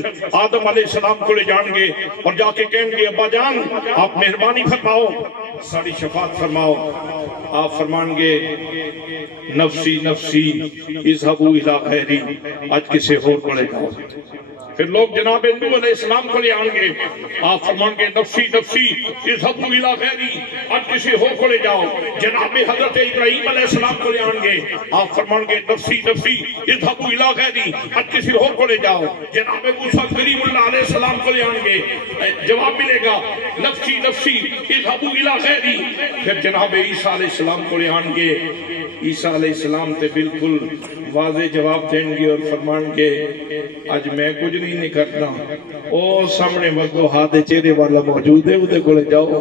آدم علیہ السلام کو لے جان گے اور جا کے کہیں گے ابا جان آپ مہربانی فرماؤ ساری شفاعت فرماؤ. آپ فرمان گے نفسی نفسی اذهبوا الى غیری، آج کسی اور کو لے جاؤ۔ پھر لوگ جناب نوح علیہ السلام کو لے آئیں گے، آپ فرمان گے نفسی نفسی اذهبوا الى غیری، آج کسی اور کو لے جاؤ۔ جناب حضرت ابراہیم علیہ السلام کو لے آئیں گے، آپ فرمان گے نفسی نفسی اذهبوا الى غیری، آج کسی اور کو لے جاؤ۔ جناب موسیٰ کریم اللہ علیہ السلام کو لے آئیں گے، جواب ملے گا نفسی نفسی اذهبوا الى غیری۔ پھر جناب عیسیٰ علیہ السلام کو لے آئیں گے، عیسیٰ علیہ السلام تے بالکل واضح جواب دیں گے اور فرمان گے آج میں کچھ نہیں کرنا، او سامنے مگو ہاتھ چہرے والا موجود ہے، ادھے کو لے جاؤ۔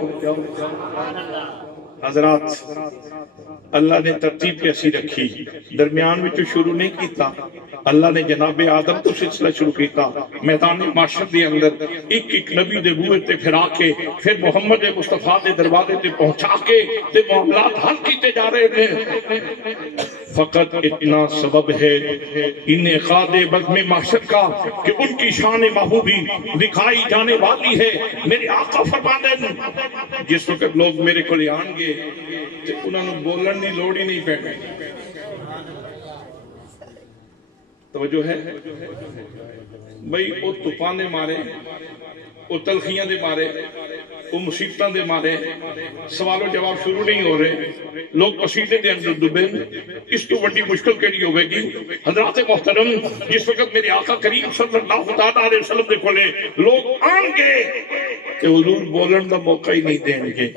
حضرات اللہ نے ترتیب کیسی رکھی، درمیان میں تو شروع نہیں کیتا، اللہ نے جناب آدم تو سلسلہ شروع کیتا، میدان معاشر دے اندر ایک ایک نبی دے بوئے تے پھرا کے، پھر محمد مصطفیٰ دے دروازے تے پہنچا کے تے معاملات حل کیتے جا رہے ہیں۔ فقط اتنا سبب ہے انعقاد بزم معاشر کا کہ ان کی شان محبوبی دکھائی جانے والی ہے۔ میرے آقا فرماتے ہیں جس وقت لوگ میرے کو لے آن گے تو انہوں نے بولن دی لوڑ ہی نہیں پہ، توجہ ہے بھئی وہ طوفان دے مارے، وہ تلخیاں دے مارے، وہ مصیبتاں دے مارے سوال و جواب شروع نہیں ہو رہے، لوگ پسینے دے اندر ڈوبے، اس تو بڑی مشکل کیڑی ہوئے گی۔ حضرات محترم جس وقت میرے آقا کریم صلی اللہ علیہ وسلم دے کھولے لوگ آن گے کہ حضور بولن دا موقع ہی نہیں دیں گے،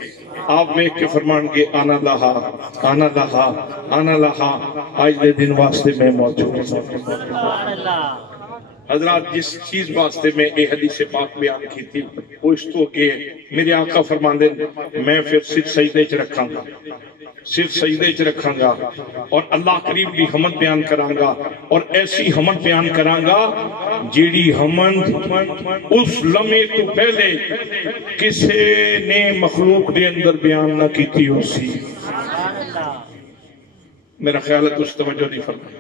آپ دیکھ کے فرمان گے آنا لہا آنا لہا آنا لہا، آج دے دن واسطے میں موجود ہوں۔ حضرات جس چیز واسطے میں اے حدیث پاک بیان کی تھی وہ اس تو کہ میرے آقا فرمان دیں میں پھر سر سجدے چ رکھاں گا، سر سجدے چ رکھاں گا اور اللہ کریم کی حمد بیان کراں گا، اور ایسی حمد بیان کراں گا جیڑی حمد اس لمحے تو پہلے کسے نے مخلوق دے اندر بیان نہ کی تھی ہو سی۔ میرا خیال ہے تُس توجہ نہیں فرمائی،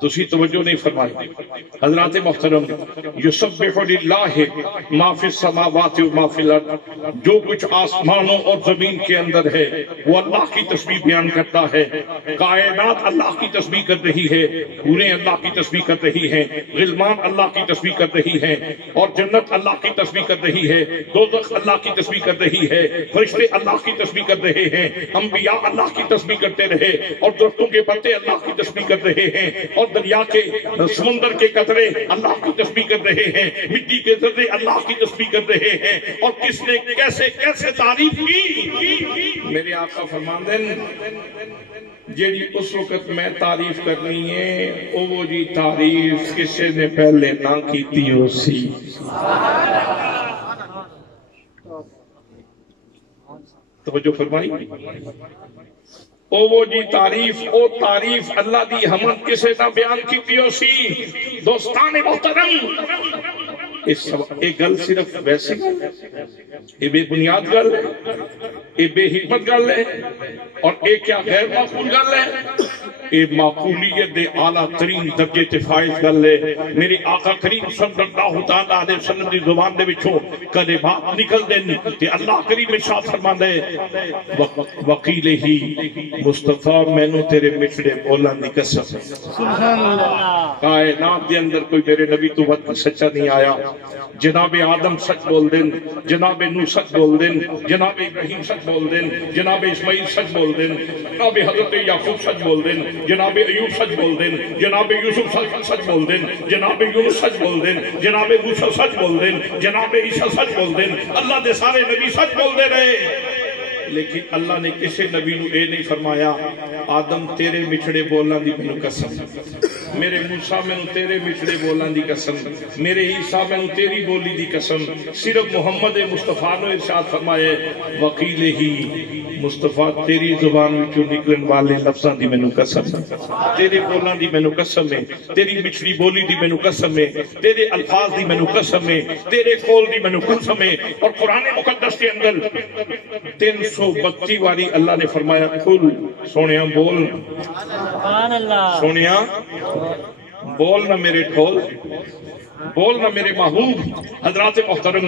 تسی توجہ نہیں فرمائی۔ حضرات محترم یسبح للہ ما فی السماوات و ما فی الارض، جو کچھ آسمانوں اور زمین کے اندر ہے وہ اللہ کی تسبیح بیان کرتا ہے، کائنات اللہ کی تسبیح کر رہی ہے، حوریں اللہ کی تسبیح کر رہی ہیں، غلمان اللہ کی تسبیح کر رہی ہیں، اور جنت اللہ کی تسبیح کر رہی ہے، دوزخ اللہ کی تسبیح کر رہی ہے، فرشتے اللہ کی تسبیح کر رہے ہیں، انبیاء اللہ کی تسبیح کرتے رہے، اور درختوں کے پتے اللہ کی تسبیح کر رہے ہیں، اور دریا کے سمندر کے قطرے اللہ کی تسبیح کر رہے ہیں، مٹی کے ذرے اللہ کی تسبیح کر رہے ہیں، اور کس نے کیسے کیسے تعریف کی۔ میرے آقا فرماندے جیڑی اس وقت میں تعریف کرنی ہے وہ جی تعریف کسی نے پہلے نہ کیتی ہو سی۔ توجہ فرمائی، وہ جی تعریف، او تعریف اللہ دی حمد کسے نہ بیان کی پیو سی۔ دوستان محترم ایک گل صرف ویسے یہ بے بنیاد گل ہے، یہ بے حکمت گل ہے، اور ایک کیا غیر معقول گل ہے، یہ معقولیت دے اعلیٰ ترین درجے تے فائز گل ہے۔ میرے آقا کریم صلی اللہ علیہ وسلم دی زبان دے وچوں کدے بات نکل دین کہ اللہ کریم ارشاد فرماندا ہے وقیل ہی مصطفیٰ مینوں تیرے مٹھڑے بولن دی قسم، سبحان اللہ، کائنات دے اندر کوئی میرے نبی تو ود سچا نہیں آیا۔ جناب آدم سچ بول دین، جناب نوح سچ بول دین، جناب ابراہیم سچ بول دین، جناب اسماعیل سچ بول دین، جناب حضرت یعقوب سچ بول دین، جناب ایوب سچ بول دین، جناب یوسف سچ بول دین، جناب یونس سچ بول دین، جناب موسیٰ سچ بول دین، جناب عیسیٰ سچ بول دین، اللہ دے سارے نبی سچ بول دے رہے۔ لیکن اللہ نے کسے نبی نو اے نہیں فرمایا آدم تیرے مٹھڑے بولنا دی مینوں قسم، میرے موسیٰ میں تیرے مٹھڑے بولنا دی قسم، میرے عیسیٰ میں تیری بولی دی قسم۔ صرف محمد مصطفیٰ نے ارشاد فرمائے وقیل ہی مصطفیٰ تیری زبان وچوں نکلن والے لفظاں دی مینوں قسم، تیرے بولنا دی مینوں قسم ہے، تیری مٹھڑی بولی دی مینوں قسم ہے، تیرے الفاظ دی مینوں قسم ہے، تیرے قول دی مینوں قسم ہے۔ اور قرآن مقدس کے اندر 332 واری اللہ نے فرمایا کھل سونیا بول، سبحان اللہ، سونیا بول نہ میرے ٹھول، بولنا میرے محبوب حضرات محترم،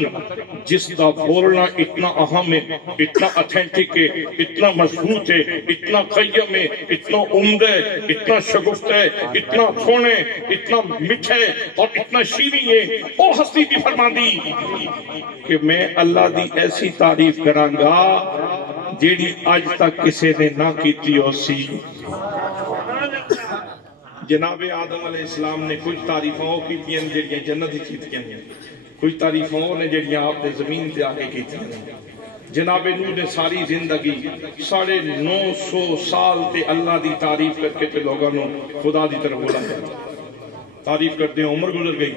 جس کا بولنا اتنا اہم ہے، اتنا اتھینٹک ہے، اتنا مضبوط ہے، اتنا قیم ہے، اتنا عمدہ ہے، اتنا شگفت ہے، اتنا سونے، اتنا میٹھے اور اتنا شیریں ہے، وہ ہستی بھی فرما دی کہ میں اللہ دی ایسی تعریف کراں گا جیڑی آج تک کسی نے نہ کیتی ہو سی۔ جناب آدم علیہ السلام نے کچھ تعریفوں کی تھیں جڑیاں جنت ہی کیتیاں ہیں، کچھ تعریفوں نے جڑیاں آپ نے زمین تے آگے کیتیاں ہیں۔ جناب نوح نے ساری زندگی 950 سال تے اللہ دی تعریف کر کے تے لوگوں نے خدا دی طرف بلایا، تعریف کرتے ہیں عمر گزر گئی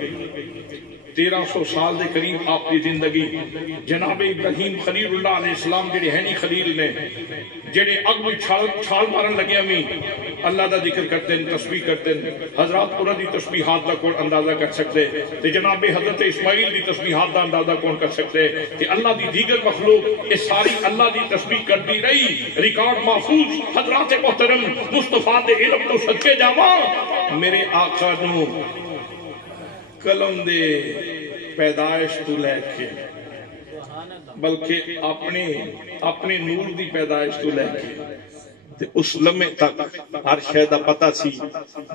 1300 سال دے قریب آپ کی زندگی۔ جناب ابراہیم خلیل اللہ علیہ السلام جڑے ہینی خلیل نے، جڑے اگ میں چھال مارن لگے ہمیں اللہ دا ذکر کرتے ہیں، تسبیح کرتے ہیں، حضرات انہاں دی تسبیحات دا کون اندازہ کر سکتے، تے جناب حضرت اسماعیل دی تسبیحات دا اندازہ کون کر سکتے کہ اللہ دی دیگر مخلوق یہ ساری اللہ دی تسبیح کرتی رہی، ریکارڈ محفوظ۔ حضرات محترم، مصطفیٰ دے علم تو صدقے جاواں، میرے آقا نو قلم دے پیدائش تو لے کے بلکہ اپنے نور دی پیدائش تو لے کے اس لمحے تک ہر شے دا پتہ سی،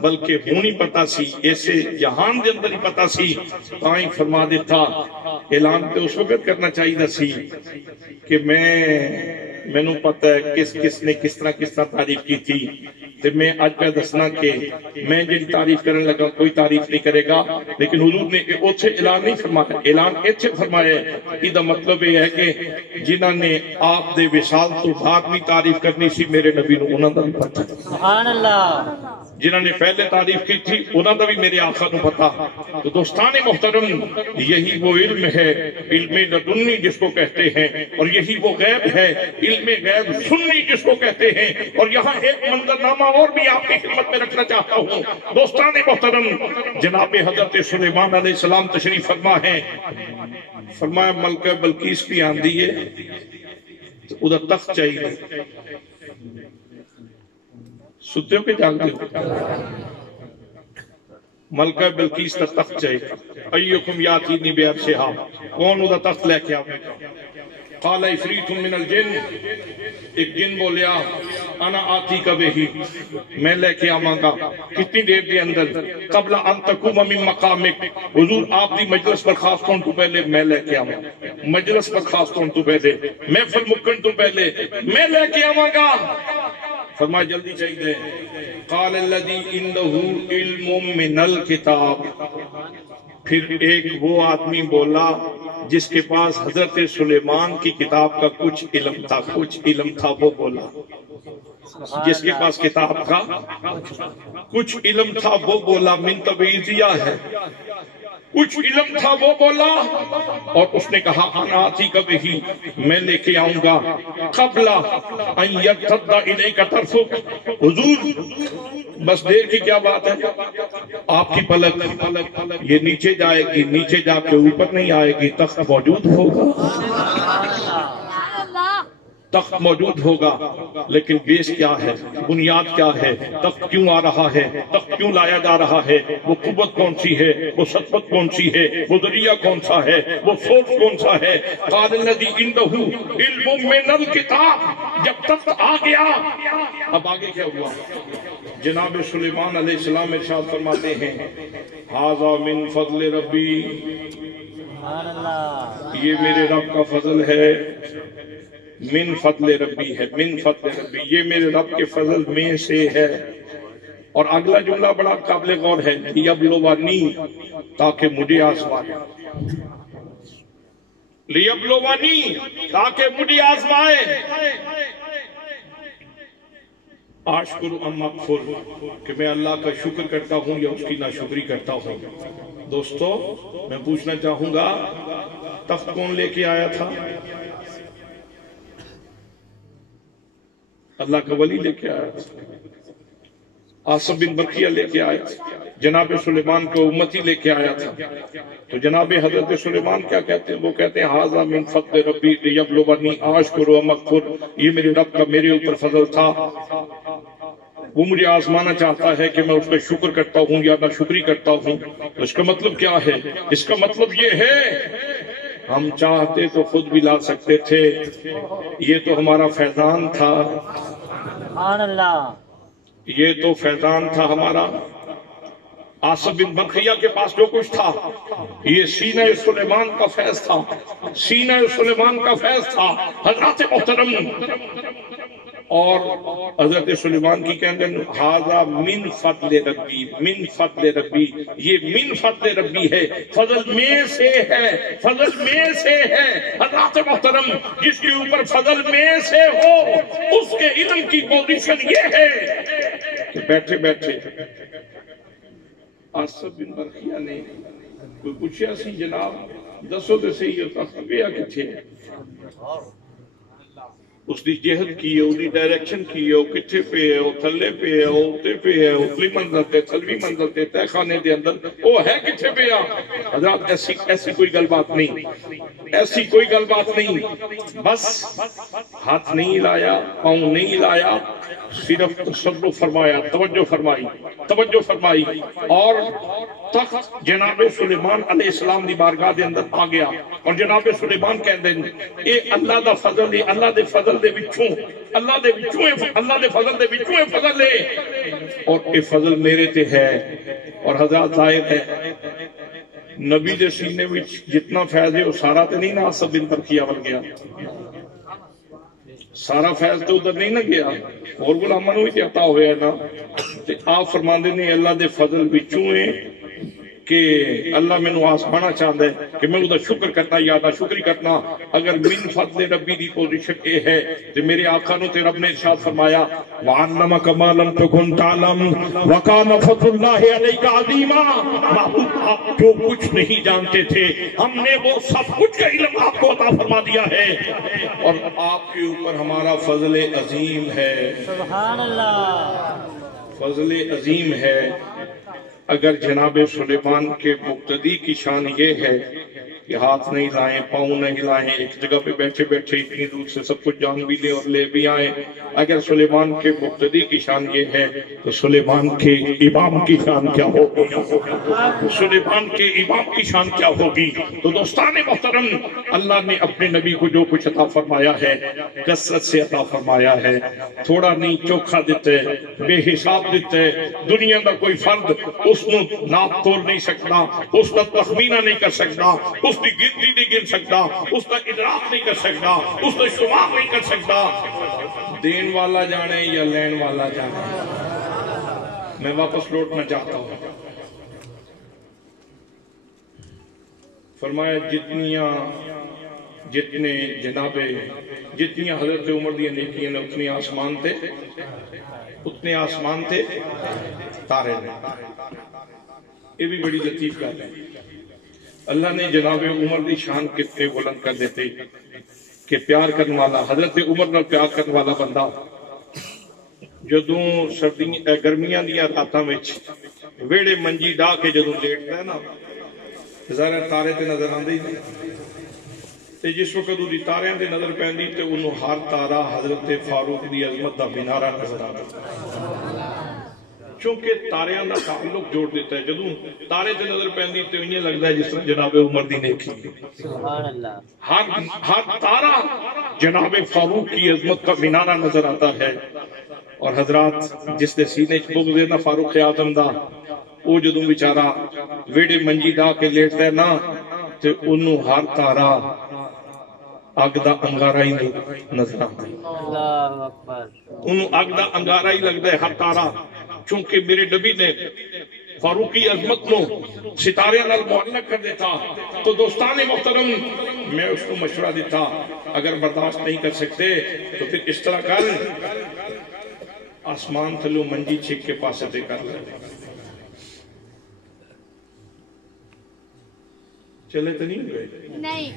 بلکہ ہونی پتہ سی، ایسے جہان دے اندر ہی پتہ سی، تائیں فرما دیتا اعلان تے اس وقت کرنا چاہیے سی کہ مینوں پتہ ہے کس نے کس طرح تعریف کی تھی، تے میں آج پہ دسنا کہ میں جن تعریف کرنے لگا کوئی تعریف نہیں کرے گا، لیکن حضور نے اوتھے اعلان نہیں فرمایا، اعلان ایتھے فرمایا ہے۔ یہ مطلب یہ ہے کہ جنہاں نے آپ دے وصال تو بعد بھی تعریف کرنی سی میرے نبی نو انہاں دا بھی پتہ، سبحان اللہ، جنہاں نے پہلے تعریف کی تھی انہاں دا بھی میرے آقا نو پتہ۔ تو دوستان محترم، یہی وہ علم ہے، علم لدنی جس کو کہتے ہیں، اور یہی وہ غیب ہے، علم غیب سنی جس کو کہتے ہیں۔ اور یہاں ایک منظرنامہ اور بھی آپ کی خدمت میں رکھنا چاہتا ہوں دوستان محترم، جناب حضرت سلیمان علیہ السلام تشریف فرما ہے، فرمایا ملکہ بلقیس بھی آندی ہے تو ادھر تخت چاہیے، ستے ہو کے جانتے ہو، ملکہ بلقیس کا تخت چاہیے، ایکم یاتینی بعرشہا، کون ادھر تخت لے کے آوے گا؟ قال عفریت من الجن، ایک جن بولیا انا آتی کا بہی، میں لے کے آواں گا، کتنی دیر دے اندر؟ قبل ان تقوم من مقامک، حضور آپ دی مجلس پر خاص کون تو پہلے میں لے کے آواں، مجلس پر خاص کون تو پہلے، محفل مکن تو پہلے میں لے کے آواں گا۔ فرمایا جلدی چاہیے۔ قال الذی عنده علم من الکتاب، پھر ایک وہ آدمی بولا جس کے پاس حضرت سلیمان کی کتاب کا کچھ علم تھا، وہ بولا، جس کے پاس کتاب کا کچھ علم تھا وہ بولا، من تبعیضیہ ہے، کچھ علم تھا وہ بولا، اور اس نے کہا انا آتی کا بہی، میں لے کے آؤں گا، قبل ان یرتد الیک طرفک، حضور بس دیر کی کیا بات ہے، آپ کی پلک یہ نیچے جائے گی، نیچے جا کے اوپر نہیں آئے گی، تخت موجود ہوگا، تخت موجود ہوگا، لیکن بیس کیا ہے، بنیاد کیا ہے، تخت کیوں آ رہا ہے، تخت کیوں لایا جا رہا ہے، وہ قوت کون سی ہے، وہ سطوت کون سی ہے، وہ ذریعہ کون سا ہے، وہ سورس کون سا ہے۔ قال الذی عنده علم من الکتاب، جب تخت آ گیا اب آگے کیا ہوا؟ جناب سلیمان علیہ السلام ارشاد فرماتے ہیں ھذا من فضل ربی، یہ میرے رب کا فضل ہے، من فضل ربی ہے، من فضل ربی، یہ میرے رب کے فضل میں سے ہے۔ اور اگلا جملہ بڑا قابل غور ہے، لیبلونی، تاکہ مجھے آزمائے، لیبلونی، تاکہ مجھے آزمائے، اشکر ام اکفر، کہ میں اللہ کا شکر کرتا ہوں یا اس کی ناشکری کرتا ہوں۔ دوستو میں پوچھنا چاہوں گا تخت کون لے کے آیا تھا؟ اللہ کا ولی لے کے آیا تھا، آصف بن برقیہ لے کے آیا تھا، جناب سلیمان کو امتی لے کے آیا تھا۔ تو جناب حضرت سلیمان کیا کہتے ہیں؟ وہ کہتے ہیں ھذا من فضل ربی لیبلونی اشکر ام اکفر، یہ میرے رب کا میرے اوپر فضل تھا۔ وہ مجھے آزمانا چاہتا ہے کہ میں اس کا شکر کرتا ہوں یا ناشکری کرتا ہوں. تو اس کا مطلب کیا ہے؟ اس کا مطلب یہ ہے ہم چاہتے تو خود بھی لا سکتے تھے. یہ تو ہمارا فیضان تھا، سبحان اللہ. یہ تو فیضان تھا ہمارا. آصف بن برقیہ کے پاس جو کچھ تھا یہ سینہ سلیمان کا فیض تھا، سینہ سلیمان کا فیض تھا حضرات محترم. اور حضرت سلیمان کی کہنے ھذا من فضل ربی، من فضل ربی، یہ من فضل ربی ہے، فضل میں سے ہے، فضل میں سے ہے. حضرات محترم جس کے اوپر فضل میں سے ہو اس کے علم کی پوزیشن یہ ہے کہ بیٹھے بیٹھے آصف بن برقیہ نے کوئی پوچھا سی جناب دسو تے صحیح ہوتا پیا کتھے ہے. اس دی جہد کی ہے، اس دی ڈائریکشن کی ہے، وہ کتھے پہ ہے، وہ تھلے پہ ہے، وہ اتے پہ ہے، اتلی منزل تے تھلوی منزل تے تہ خانے دے اندر وہ ہے کتھے پہ ہے. حضرات ایسی کوئی گل بات نہیں، ایسی کوئی گل بات نہیں. بس ہاتھ نہیں لایا، پاؤں نہیں لایا، صرف تصور فرمایا، توجہ فرمائی، توجہ فرمائی اور تخت جناب سلیمان علیہ السلام دی بارگاہ دے اندر آ گیا. اور جناب سلیمان کہندے اے اللہ دا فضل ہے، اللہ دے فضل دے وچوں، اللہ دے وچوں، اللہ دے فضل دے وچوں فضل ہے اور اے فضل میرے تے ہے. اور حضرات ظاہر ہے نبی دے سینے وچ جتنا فیض ہے وہ سارا تے نہیں نا آصف بن برقیہ ول گیا، سارا فیض تو ادھر نہیں نہ گیا، اور غلاماں نوں بھی عطا ہویا ہے نا. تے آپ فرماندے نے اللہ دے فضل وچوں ہے کہ اللہ میں نو آسمانا چاہتا ہے کہ میں ادھر شکر کرنا یا ناشکری کرنا. اگر من فضل ربی دی پوزیشن یہ ہے تو میرے آقا نو تے رب نے ارشاد فرمایا وَعَلَّمَكَ مَا لَمْ تَكُنْ تَعْلَمْ وَكَانَ فَضْلُ اللَّهِ عَلَيْكَ عَظِيمًا. محبوب آپ جو کچھ نہیں جانتے تھے ہم نے وہ سب کچھ کا علم آپ کو عطا فرما دیا ہے اور آپ کے اوپر ہمارا فضل عظیم ہے. سبحان اللہ. فضل عظیم ہے. اگر جناب سلیمان کے مقتدی کی شان یہ ہے کہ ہاتھ نہیں لائیں، پاؤں نہیں لائیں، ایک جگہ پہ بیٹھے بیٹھے اتنی دور سے سب کچھ جان بھی لے اور لے بھی آئیں، اگر سلیمان کے مقتدی کی شان یہ ہے تو سلیمان کے امام کی شان کیا ہوگی؟ سلیمان کے امام کی شان کیا ہوگی؟ تو دوستان محترم اللہ نے اپنے نبی کو جو کچھ عطا فرمایا ہے کثرت سے عطا فرمایا ہے، تھوڑا نہیں چوکھا دیتے، بے حساب دیتے. دنیا کا کوئی فرد اس نو ناپ تول نہیں سکتا، اس کا تخمینہ نہیں کر سکتا، اس کی گنتی نہیں گن سکتا، اس کا ادراک نہیں کر سکتا، اس کا شمار نہیں کر سکتا. دین والا جانے یا لین والا جانے. میں واپس لوٹنا چاہتا ہوں. فرمایا جتنے جناب جتنی حضرت عمر دی نیکیاں نے اتنی آسمان تھے، اتنے آسمان تھے تارے نے. یہ بھی بڑی لطیف بات ہے. اللہ نے جناب عمر دی شان کتنے بلند کر دیتے کہ پیار کرنے والا حضرت عمر نال پیار کرنے والا بندہ جدوں گرمیاں دیا راتاں وچ ویڑے منجی ڈا کے جدوں لیٹدا ہے نا ذرا تارے تے نظر آندے ہی تے جس وقت دی تاریاں تے نظر پیندی تے انہوں ہر تارا حضرت فاروق دی عظمت دا مینارہ نظر آندا. چونکہ تاریاں دا تعلق جوڑ دیتا ہے. جدوں تارے تے نظر پیندی تے انہیں لگتا ہے جس طرح جناب عمر دی نیکی. سبحان اللہ. ہر تارا جناب فاروق کی عظمت کا مینارہ نظر آتا ہے. اور حضرات جس دے سینے چ بغض ہے نا فاروق اعظم دا، وہ جدوں بیچارہ ویڑے منجی ڈا کے لیٹتا ہے نا تے انہوں ہر تارا اگ دا انگارہ ہی نظر آتا ہے. اللہ اکبر. انہوں اگ دا انگارہ ہی لگتا ہے ہر تارا. چونکہ میرے نبی نے فاروقی عظمت نو ستارے نال معلق کر دیتا. تو دوستان محترم میں اس کو مشورہ دیتا اگر برداشت نہیں کر سکتے تو پھر اس طرح کر آسمان تھلو منجی چھک کے پاسے دے کر لے. چلے تو نہیں ہوئے؟ نہیں.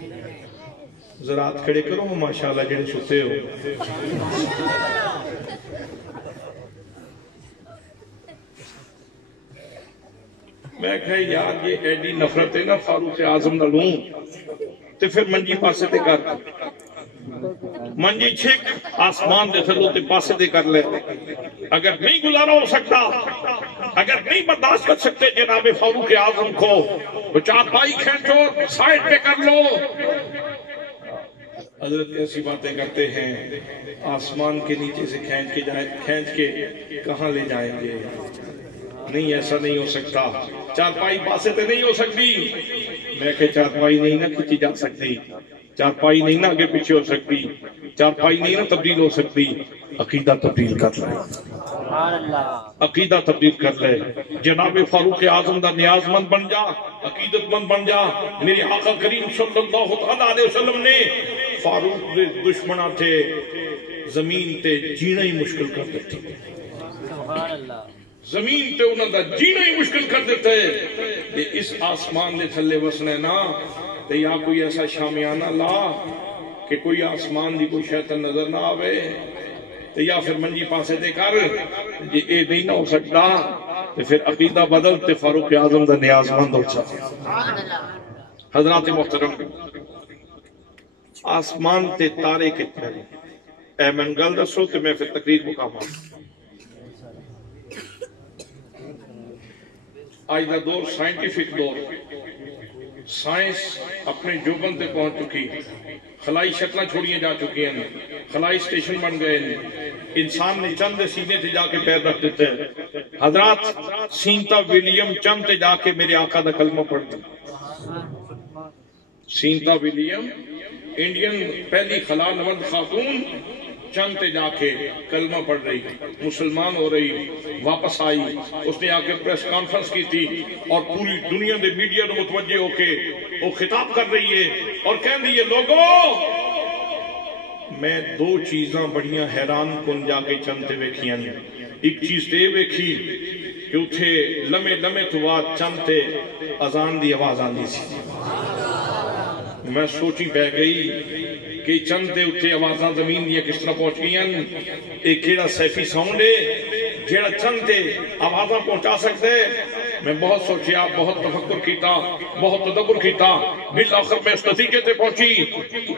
ذرا ہاتھ کھڑے کرو ماشاءاللہ جڑے ستے ہو. میں کہا یار یہ ایڈی نفرت ہے نا فاروق اعظم نالوں تے پھر منجی پاسے تے کر منجی چھک آسمان دے تھلو تے پاسے دے کر لے اگر نہیں گزارا ہو سکتا اگر نہیں برداشت کر سکتے جناب فاروق اعظم کو تو چارپائی کھینچو سائڈ پہ کر لو حضرت ایسی باتیں کرتے ہیں آسمان کے نیچے سے کھینچ کے کہاں لے جائیں گے نہیں ایسا نہیں ہو سکتا چارپائی پاسے تے نہیں ہو سکتی میں کہ چارپائی نہیں نہ کھینچی جا سکتی چارپائی نہیں نہ آگے پیچھے ہو سکتی چارپائی نہیں نہ تبدیل ہو سکتی عقیدہ تبدیل کر لے عقیدہ تبدیل کر لے جناب فاروق اعظم دا نیاز مند بن جا عقیدت مند بن جا میرے آقا کریم صلی اللہ علیہ وسلم نے فاروق دے دشمنہ تھے زمین تے جینا ہی مشکل کر دیتے زمین تے انہوں دا جینا ہی مشکل کر دیتے کہ اس آسمان دے تھلے وسنے نا تے یا کوئی ایسا شامیانہ لا کہ کوئی آسمان دی کوئی شیطان نظر نہ آوے تے یا پھر منجی پاسے دے کر یہ اے نہیں نہ ہو سکتا تے پھر عقیدہ بدل تے فاروق اعظم دا نیاز مند ہو سکتا حضرات محترم آسمان تے تارے کتنے اے من گل دسو تے میں پھر تقریر مقامہ آج دا دور سائنٹیفک دور سائنس اپنے جوبن تے پہنچ چکی خلائی شکلیں چھوڑیاں جا چکی ہیں خلائی سٹیشن بن گئے انسان نے چند سینے تے جا کے پیر رکھ دیتے ہیں حضرات سینتا ولیم چند تے جا کے میرے آقا دا کلمہ پڑھ دی سینتا ولیم انڈین پہلی خلا نورد خاتون چند تے جا کے کلمہ پڑھ رہی مسلمان ہو رہی واپس آئی اس نے آکے پریس کانفرنس کی تھی اور پوری دنیا دے میڈیا نے متوجہ ہو کے وہ خطاب کر رہی ہے اور کہہ رہی ہے لوگوں میں دو چیزاں بڑیاں حیران کن جا کے چند تے ویکھیاں ایک چیز تے ویکھی کہ اتھے لمے لمے تو بعد چند تے اذان دی آواز آندی سی میں سوچی بہ گئی کہ چند دے اتھے آوازاں زمین دیا کس طرح پہنچ گئی ہیں ایک کیڑا سیفی ساؤنڈ ہے جیڑا چند دے آوازاں پہنچا سکتے میں بہت سوچیا بہت تفکر کیتا بہت تدبر کیتا بالآخر میں اس نتیجے تے پہنچی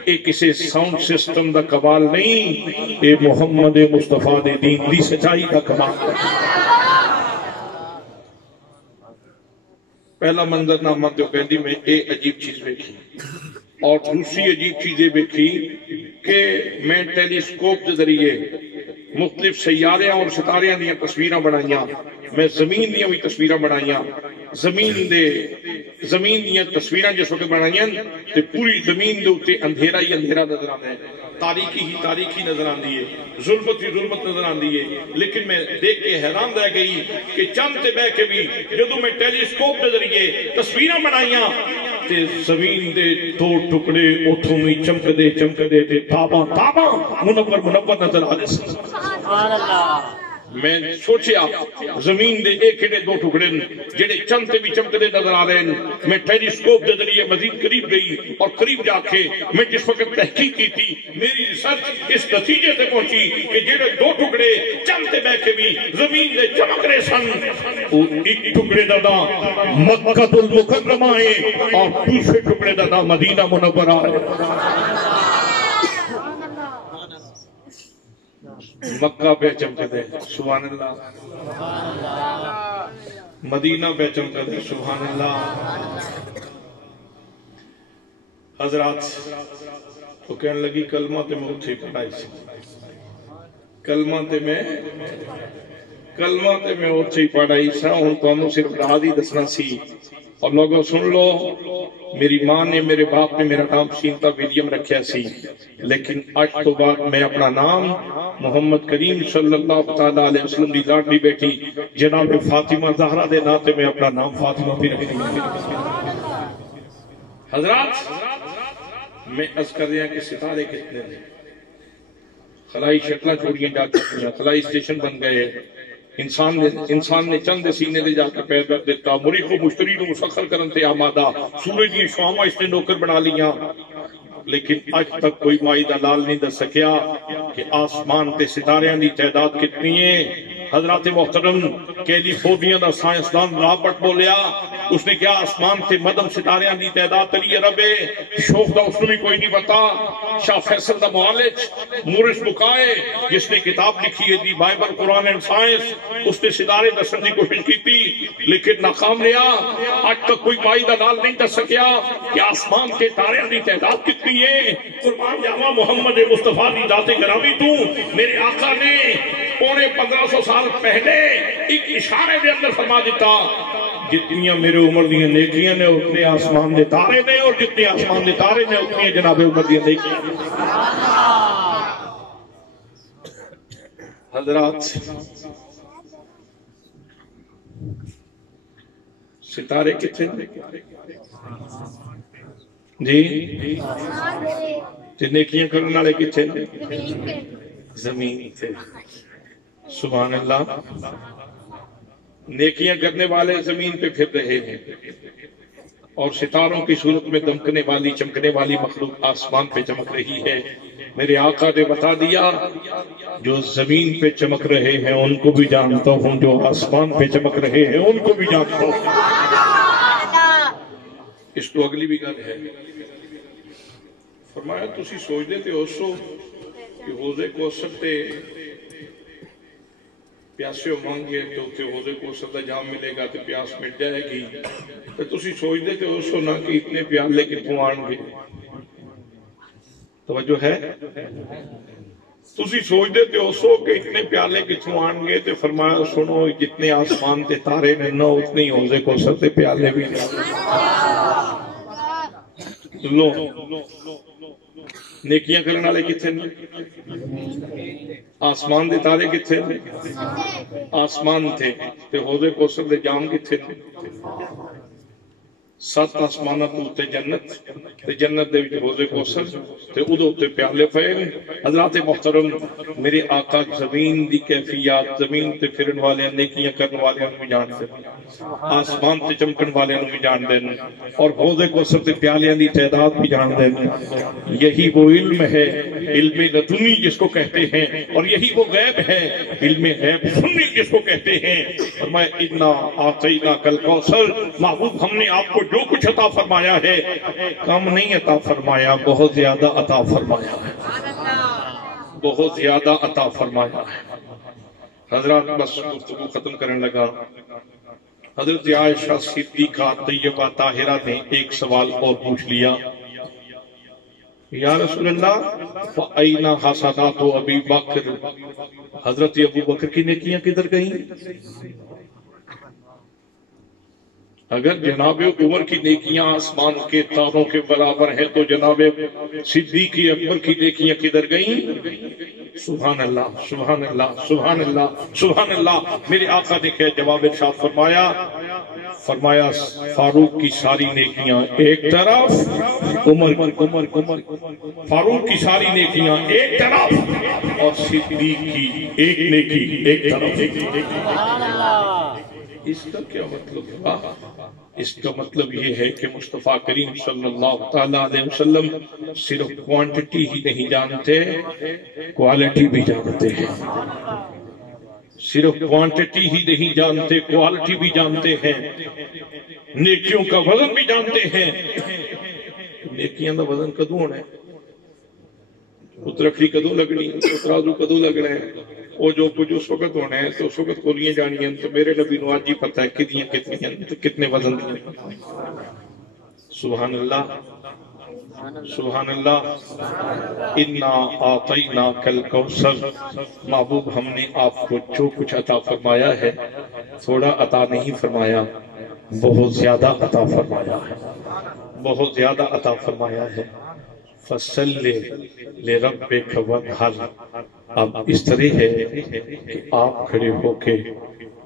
اے کسی ساؤنڈ سسٹم دا کمال نہیں اے محمد مصطفیٰ دے دین دی سچائی دا کمال پہلا منظر نامہ تو کہندی میں اے عجیب چیز دیکھی اور دوسری عجیب چیزیں دیکھی کہ میں ٹیلیسکوپ کے ذریعے مختلف سیاریاں اور ستاریاں دیاں تصویراں بنائیاں میں زمین دیاں بھی تصویراں بنائیاں زمین دیاں تصویراں جس وقت بنائیاں تے پوری زمین دے اتے اندھیرا ہی اندھیرا نظر آتا ہے تاریکی ہی تاریکی نظر آندی ہے ظلمت ہی ظلمت نظر آندی ہے لیکن میں دیکھ کے حیران رہ گئی کہ چند تے بہ کے بھی جدوں میں ٹیلیسکوپ کے ذریعے تصویراں بنائیاں تے زمین دے دو ٹکڑے اتھوں میں چمک دے تے تاباں منور نظر آ رہے سبحان اللہ میں سوچیا زمین دے ایک کڑے دو ٹکڑے جڑے چند تے بھی چمکدے نظر آ رہے ہیں میں ٹیلیسکوپ دے ذریعے مزید قریب گئی اور قریب جا کے میں جس وقت تحقیق کی تھی میری ریسرچ اس نتیجے سے پہنچی کہ جڑے دو ٹکڑے چند تے بہ کے بھی زمین دے چمک رہے سن ایک ٹکڑے دا نام مکہ المکرمہ ہے اور دوسرے ٹکڑے دا نام مدینہ منورہ ہے مکہ پہ چمکے دے سبحان اللہ مدینہ پہ چمکے دے سبحان اللہ حضرات تو کہنے لگی کلمہ تے میں اتھی پڑھائی سی کلمہ تے میں اتھی پڑھائی سا ہوں تو ہمیں صرف راضی دسنا سی اور لوگوں سن لو میری ماں نے میرے باپ نے میرا نام سینتا ولیم رکھیا سی لیکن آج تو بعد میں اپنا نام محمد کریم صلی اللہ تعالیٰ علیہ وسلم دی لاڈلی بیٹی جناب فاطمہ زہرا دے ناتے میں اپنا نام فاطمہ بھی رکھ دیا حضرات میں عرض کر رہا کہ ستارے کتنے ہیں خلائی شکلیں چھوڑیاں جا چکی ہیں خلائی اسٹیشن بن گئے انسان نے چند سینے دے جا کے پیر رکھ دیتا مریخ و مشتری نو مسخر کرن تے آمادہ سورج دی شعاعاں اس نے نوکر بنا لیاں لیکن آج تک کوئی مائی دلال نہیں دس سکیا کہ آسمان تے ستاریاں دی تعداد کتنی ہے حضرات محترم کیلیفورنیا دا سائنسدان رابرٹ بولیا اس نے کیا آسمان تے مدم ستاریاں دی تعداد تری ربے شوق دا اس نے بھی کوئی نہیں پتا شاہ فیصل دا معالج مورس بکائے جس نے کتاب لکھی ہے the Bible Quran and science اس نے ستارے دسن کی کوشش کی تھی لیکن ناکام رہا آج تک کوئی بائی دلال نہیں کر سکیا کہ آسمان کے تارے دی تعداد کتنی ہے قربان جاوا محمد مصطفیٰ دی ذات گرامی تو میرے آقا نے پونے 1500 سال پہلے ایک اشارے دے اندر فرما دیتا جتنی میرے عمر دیاں نیکیاں نے اتنے آسمان دے تارے نے اور جتنے آسمان دے تارے نے اتنی جناب عمر دیاں نیکیاں حضرات ستارے کتنے جی نیکیاں کرنے والے کتنے زمین تھے سبحان اللہ نیکیاں کرنے والے زمین پہ پھر رہے ہیں اور ستاروں کی صورت میں دمکنے والی چمکنے والی مخلوق آسمان پہ چمک رہی ہے میرے آقا نے بتا دیا جو زمین پہ چمک رہے ہیں ان کو بھی جانتا ہوں جو آسمان پہ چمک رہے ہیں ان کو بھی جانتا ہوں اس تو اگلی بھی گل ہے فرمایا تسی سوچ دے تے اوسو کہ حوضے کوثر تے پیاسے مانگے تو تے حوضے کوثر دا جام ملے گا تے پیاس مٹ جائے گی تو تسی سوچ دے تے اوسو نہ کہ اتنے پیالے کتوں آن گے توجہ ہے تسی سوچ دے تے اوسو کہ اتنے پیالے کتوں آن گے تے فرمایا سنو جتنے آسمان تے تارے نے نہ اتنے حوضے کوثر تے پیالے بھی لو نیکیاں کرنے والے کتنے آسمان دے تارے کتنے آسمان تھے تے حوضے کوثر دے جام کتنے 7 آسمانہ تو تے جنت دے وچ حوضے کوثر تے ادو تے پیالے پئے حضرات محترم میرے آقا زمین دی کیفیات زمین تے پھرن والے نیکیاں کرنے والے بھی جانتے آسمان تے چمکن والے بھی جانتے اور حوضے کوثر تے پیالیاں دی تعداد بھی جانتے یہی وہ علم ہے علم لدنی جس کو کہتے ہیں اور یہی وہ غیب ہے علم غیب سنی جس کو کہتے ہیں فرمایا انا آتینا کل کوثر محبوب ہم نے آپ کو جو کچھ عطا فرمایا ہے کم نہیں عطا فرمایا بہت زیادہ عطا فرمایا ہے بہت زیادہ عطا فرمایا ہے حضرات بس گفتگو ختم کرنے لگا حضرت عائشہ صدیقہ طیبہ طاہرہ نے ایک سوال اور پوچھ لیا یا رسول اللہ فَأَيْنَ حَسَنَاتُ أَبِي بَكْرٍ حضرت ابو بکر کی نیکیاں کدھر گئیں اگر جناب عمر کی نیکیاں آسمان کے تاروں کے برابر ہیں تو جناب صدیق اکبر کی نیکیاں کدھر گئیں سبحان اللہ سبحان اللہ سبحان اللہ سبحان اللہ میرے آقا نے کیا جواب ارشاد فرمایا فاروق کی ساری نیکیاں ایک طرف عمر فاروق کی ساری نیکیاں ایک طرف اور صدیق کی ایک نیکی ایک طرف اس کا کیا مطلب ہے اس کا مطلب یہ ہے کہ مصطفیٰ کریم صلی اللہ تعالیٰ علیہ وسلم صرف کوانٹٹی ہی نہیں جانتے کوالٹی بھی جانتے ہیں صرف کوانٹٹی ہی نہیں جانتے کوالٹی بھی جانتے ہیں نیکیوں کا وزن بھی جانتے ہیں نیکیاں کا وزن کدوں ہونا ہے اترکڑی کدوں لگنی اترازو کدوں لگنا ہے وہ جو کچھ اس وقت ہونا ہے تو اس وقت کھولیاں جانی ہیں تو میرے نبی نو آج ہی پتہ ہے کتنی ہیں تو کتنے وزن دیں سبحان اللہ سبحان اللہ انا آتینا کل کوثر محبوب ہم نے آپ کو جو کچھ عطا فرمایا ہے تھوڑا عطا نہیں فرمایا بہت زیادہ عطا فرمایا ہے بہت زیادہ عطا فرمایا ہے فَصَلِّ لِرَبِّكَ وَانْحَرْ اب اس طرح ہے کہ آپ کھڑے ہو کے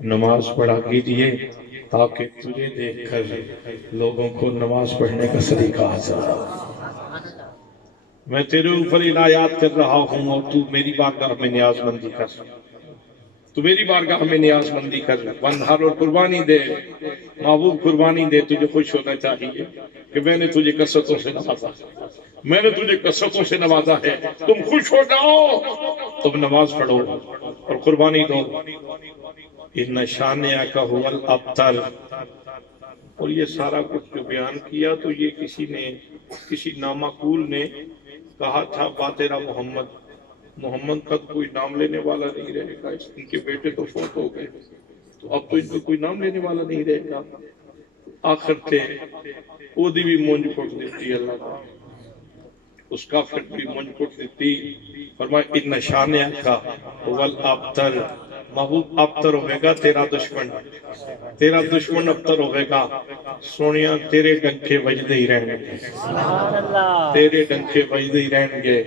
نماز پڑھا کیجئے تاکہ تجھے دیکھ کر لوگوں کو نماز پڑھنے کا طریقہ حاصل میں تیرے اوپر عنایات کر رہا ہوں اور تو میری بارگاہ میں نیاز مندی کر تو میری بارگاہ میں نیاز مندی کر وانحر اور قربانی دے محبوب قربانی دے تجھے خوش ہونا چاہیے کہ میں نے تجھے کثرتوں سے نوازا میں نے تجھے کثرتوں سے نوازا ہے تم خوش ہو جاؤ تم نماز پڑھو اور قربانی دو ان شانئک هو الابتر. اور یہ سارا کچھ جو بیان کیا تو یہ کسی نامعقول نے کہا تھا با تیرا محمد کا کوئی نام لینے والا نہیں رہے گا، ان کے بیٹے تو فوت ہو گئے تو اب تو ان کو کوئی نام لینے والا نہیں رہے گا. آخر تھے وہ دی بھی مونج پھوٹ دیتی اللہ کا، اس کافر بھی مونج پھوٹ دیتی. فرمایا ان شانئک هو الابتر، محبوب ابتر ہوئے گا تیرا دشمن ابتر ہوئے گا. سونیا تیرے ڈنکے بجدے ہی رہیں گے، سبحان اللہ. تیرے ڈنکے بجدے ہی رہیں گے.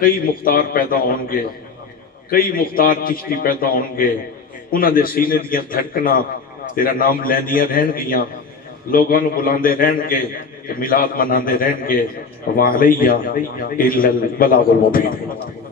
کئی مختار پیدا ہوں گے، کئی مختار چشتی پیدا ہوں گے، انہاں دے سینے دیاں دھڑکنا تیرا نام لیندیاں رہن گیاں، لوگوں نو بلاندے رہن گے، میلاد مناندے رہن گے. وَعَلَيَّ إِلَّا الْبَلَاغُ الْمُبِينُ.